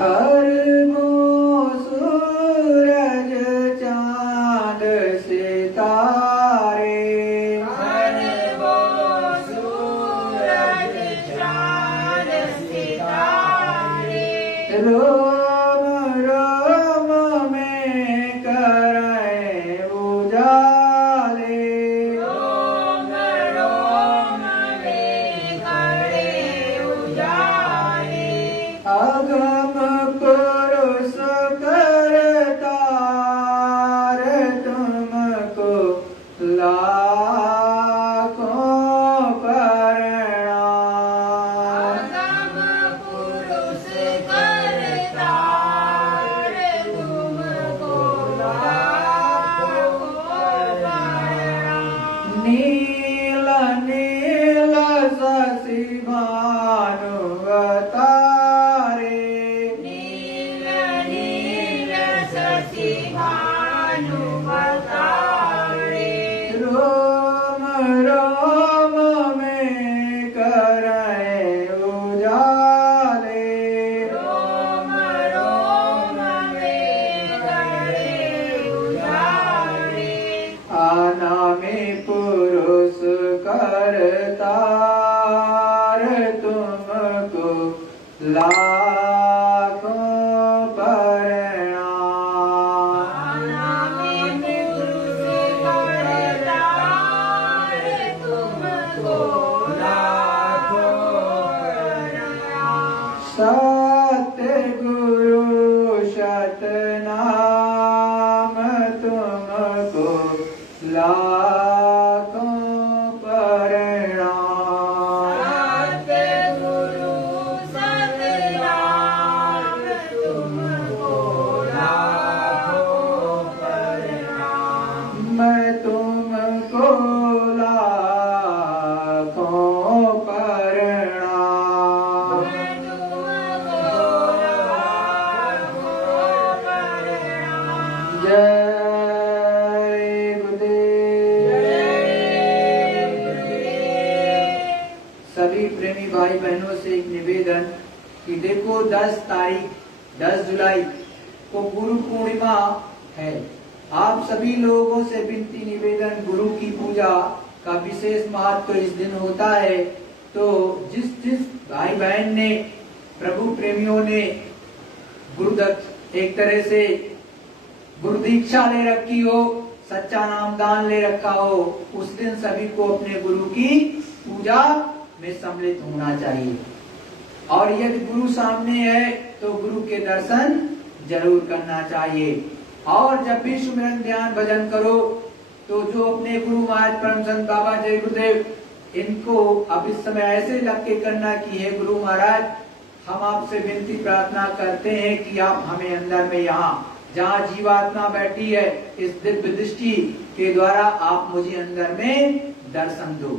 अरबों सूरज चांद सितारे, अरबों सूरज चाँद सितारे, रोम रोम में कराए उजाले, रोम रोम में करे उजाले, अगम पुरुष करतार तुमको लाखों प्रणाम। अगम पुरुष करतार तुमको लाखों प्रणाम। नील नील शशि भानुवतारे, नील नील शशि भानुवतारे, रोम रोम में कराए उजाले, रोम रोम में करे उजाले, आनामी पुरुष करतार तुमको लाखों प्रणाम। अनामि पुरुष करतार तुमको लाखों प्रणाम। सत्य गुरु सतनाम तुमको लाखों प्रणाम। सतगुरु सतनाम तुमको लाखों प्रणाम। मैं तुमको लाखों प्रणाम। मैं तुमको लाखों प्रणाम। जय गुरुदेव। जय गुरुदेव। सभी प्रेमी भाई बहनों से एक निवेदन कि देखो 10 जुलाई को गुरु पूर्णिमा है। आप सभी लोगों से विनती निवेदन, गुरु की पूजा का विशेष महत्व इस दिन होता है। तो जिस जिस भाई बहन ने, प्रभु प्रेमियों ने गुरुदत्त एक तरह से गुरु दीक्षा ले रखी हो, सच्चा नाम दान ले रखा हो, उस दिन सभी को अपने गुरु की पूजा में सम्मिलित होना चाहिए। और यदि गुरु सामने है तो गुरु के दर्शन जरूर करना चाहिए। और जब भी सुमिरन ध्यान भजन करो तो जो अपने गुरु महाराज परम संत बाबा जय गुरुदेव, इनको अब इस समय ऐसे लग के करना कि हे गुरु महाराज, हम आपसे विनती प्रार्थना करते हैं कि आप हमें अंदर में यहाँ जहाँ जीवात्मा बैठी है इस दिव्य दृष्टि के द्वारा आप मुझे अंदर में दर्शन दो।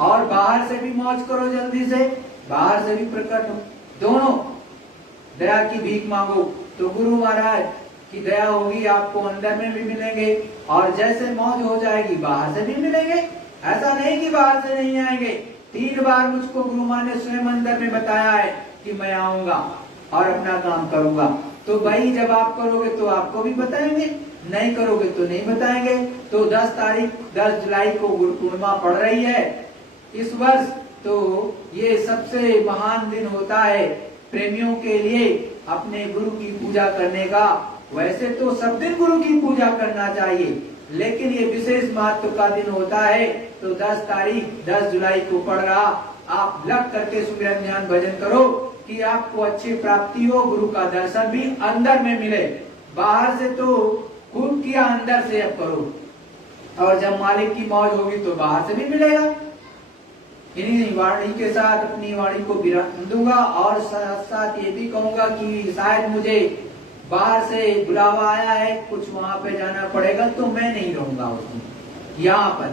और बाहर से भी मौज करो, जल्दी से बाहर से भी प्रकट हो, दोनों दया की भीख मांगो तो गुरु महाराज की दया होगी, आपको अंदर में भी मिलेंगे और जैसे मौज हो जाएगी बाहर से भी मिलेंगे। ऐसा नहीं कि बाहर से नहीं आएंगे। 3 बार मुझको गुरु मां ने स्वयं अंदर में बताया है कि मैं आऊंगा और अपना काम करूंगा। तो भाई जब आप करोगे तो आपको भी बताएंगे, नहीं करोगे तो नहीं बताएंगे। तो 10 जुलाई को गुरु पूर्णिमा पड़ रही है इस वर्ष। तो ये सबसे महान दिन होता है प्रेमियों के लिए अपने गुरु की पूजा करने का। वैसे तो सब दिन गुरु की पूजा करना चाहिए, लेकिन ये विशेष महत्व का दिन होता है। तो 10 जुलाई को पड़ रहा, आप लग करके सुमिरन ध्यान भजन करो कि आपको अच्छी प्राप्ति हो, गुरु का दर्शन भी अंदर में मिले। बाहर से तो खूब किया, अंदर से अब करो। और जब मालिक की मौज होगी तो बाहर से भी मिलेगा। इन्हीं वाणी के साथ अपनी वाणी को विराम दूंगा और साथ साथ ये भी कहूंगा कि शायद मुझे बाहर से बुलावा आया है, कुछ वहां पे जाना पड़ेगा तो मैं नहीं रहूंगा उसमें यहाँ पर,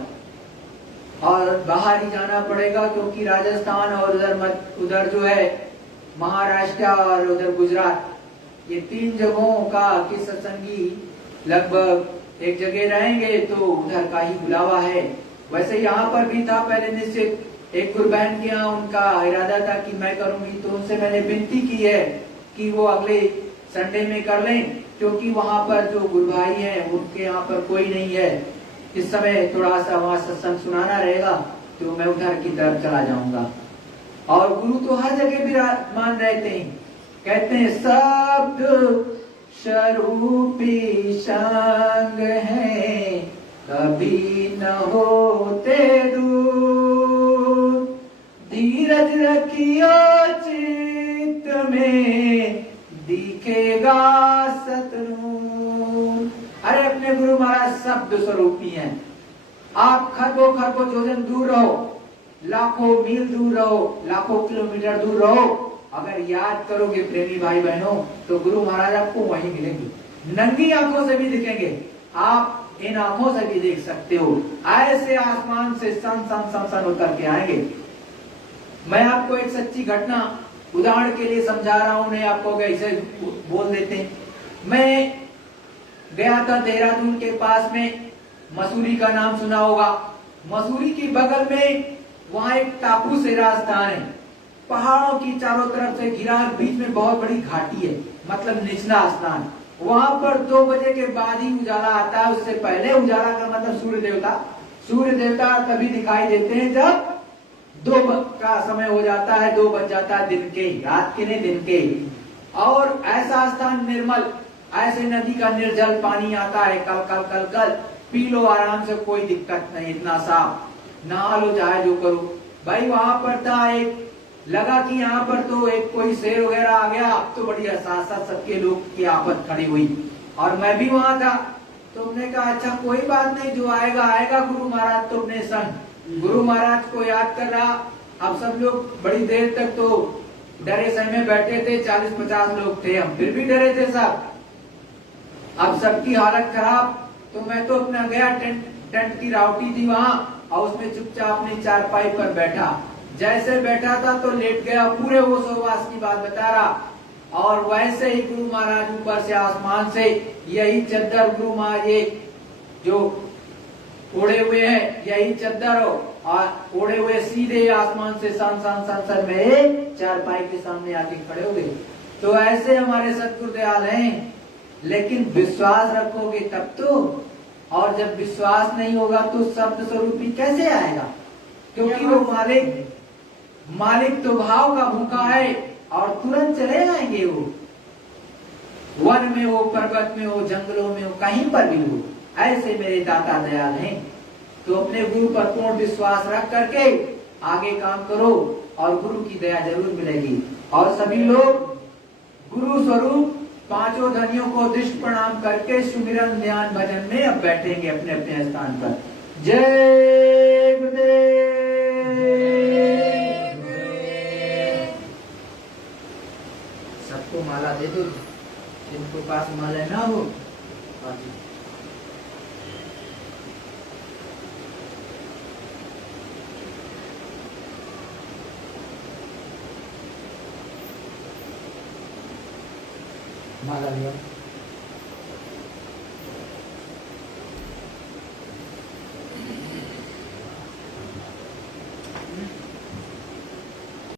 और बाहर ही जाना पड़ेगा क्योंकि राजस्थान और उधर जो है महाराष्ट्र और उधर गुजरात, ये 3 जगहों का के सत्संगी लगभग एक जगह रहेंगे तो उधर का ही बुलावा है। वैसे यहाँ पर भी था पहले निश्चित, एक गुरु बहन के यहाँ उनका इरादा था कि मैं करूंगी, तो उनसे मैंने विनती की है कि वो अगले संडे में कर लें, क्योंकि वहां पर जो गुरु भाई हैं उनके यहाँ पर कोई नहीं है। इस समय थोड़ा सा वहां सत्संग सुनाना रहेगा तो मैं उधर की तरफ चला जाऊंगा। और गुरु तो हर जगह विराजमान रहते हैं। कहते हैं शब्द स्वरूपी संग है, कभी न होते दूर। धीरज रखियो चित्त में, दिखेगा सतनूर। अरे अपने गुरु महाराज शब्द स्वरूपी हैं। आप खरबों खरबों योजन दूर रहो, लाखों मील दूर रहो, लाखों किलोमीटर दूर रहो, अगर याद करोगे प्रेमी भाई बहनों तो गुरु महाराज आपको वहीं मिलेंगे। नंगी आंखों से भी दिखेंगे, आप इन आंखों से भी देख सकते हो। ऐसे आसमान से सन सन सन सन उतर के आएंगे। मैं आपको एक सच्ची घटना उदाहरण के लिए समझा रहा हूं, नहीं आपको ऐसे बोल देते हैं। मैं गया था देहरादून के पास में, मसूरी का नाम सुना होगा। मसूरी की बगल में वहां एक टापू से राजस्थान है, पहाड़ों की चारों तरफ से घिरा, बीच में बहुत बड़ी घाटी है, मतलब निचला स्थान। वहां पर 2 बजे के बाद ही उजाला आता है। उससे पहले उजाला का मतलब सूर्य देवता तभी दिखाई देते हैं जब 2 का समय हो जाता है, 2 बज जाता है दिन के, रात के नहीं दिन के। और ऐसा स्थान निर्मल, ऐसे नदी का निर्जल पानी आता है, कल कल कल कल पी लो आराम से, कोई दिक्कत नहीं, इतना साफ, नहा लो चाहे जो करो। भाई वहां पर था, एक लगा कि यहाँ पर तो एक कोई शेर वगैरह आ गया, अब तो बड़ी हसासा सबके लोग की आफत खड़ी हुई। और मैं भी वहां था, तो हमने कहा अच्छा कोई बात नहीं, जो आएगा आएगा। गुरु महाराज तो अपने संग गुरु महाराज को याद कर रहा। अब सब लोग बड़ी देर तक तो डरे सही में बैठे थे, 40-50 लोग थे, हम फिर भी डरे थे सब। अब सबकी हालत खराब, तो मैं तो अपना गया, टेंट की रावटी थी वहां, और उसमें चुपचाप अपनी चारपाई पर बैठा। जैसे बैठा था तो लेट गया, पूरे होश हवास की बात बता रहा। और वैसे ही गुरु महाराज ऊपर से आसमान से यही चद्दर गुरु महाराज जो ओढ़े हुए हैं, यही चद्दर और ओढ़े हुए सीधे आसमान से सन में चारपाई के सामने आके खड़े हो गए। तो ऐसे हमारे सतगुरुदयाल हैं, लेकिन विश्वास रखोगे तब तो। और जब विश्वास नहीं होगा तो शब्द स्वरूपी कैसे आएगा? क्योंकि वो मालिक तो भाव का भूखा है, और तुरंत चले जाएंगे। वो वन में हो, पर्वत में हो, जंगलों में हो, कहीं पर भी हो, ऐसे मेरे दाता दयाल हैं। तो अपने गुरु पर पूर्ण विश्वास रख करके आगे काम करो, और गुरु की दया जरूर मिलेगी। और सभी लोग गुरु स्वरूप 5 धनियों को दृष्ट प्रणाम करके सुमिरन ध्यान भजन में अब बैठेंगे अपने अपने स्थान पर। जय गुरुदेव। सबको माला दे दो, जिनको पास माला ना हो। माला लिया।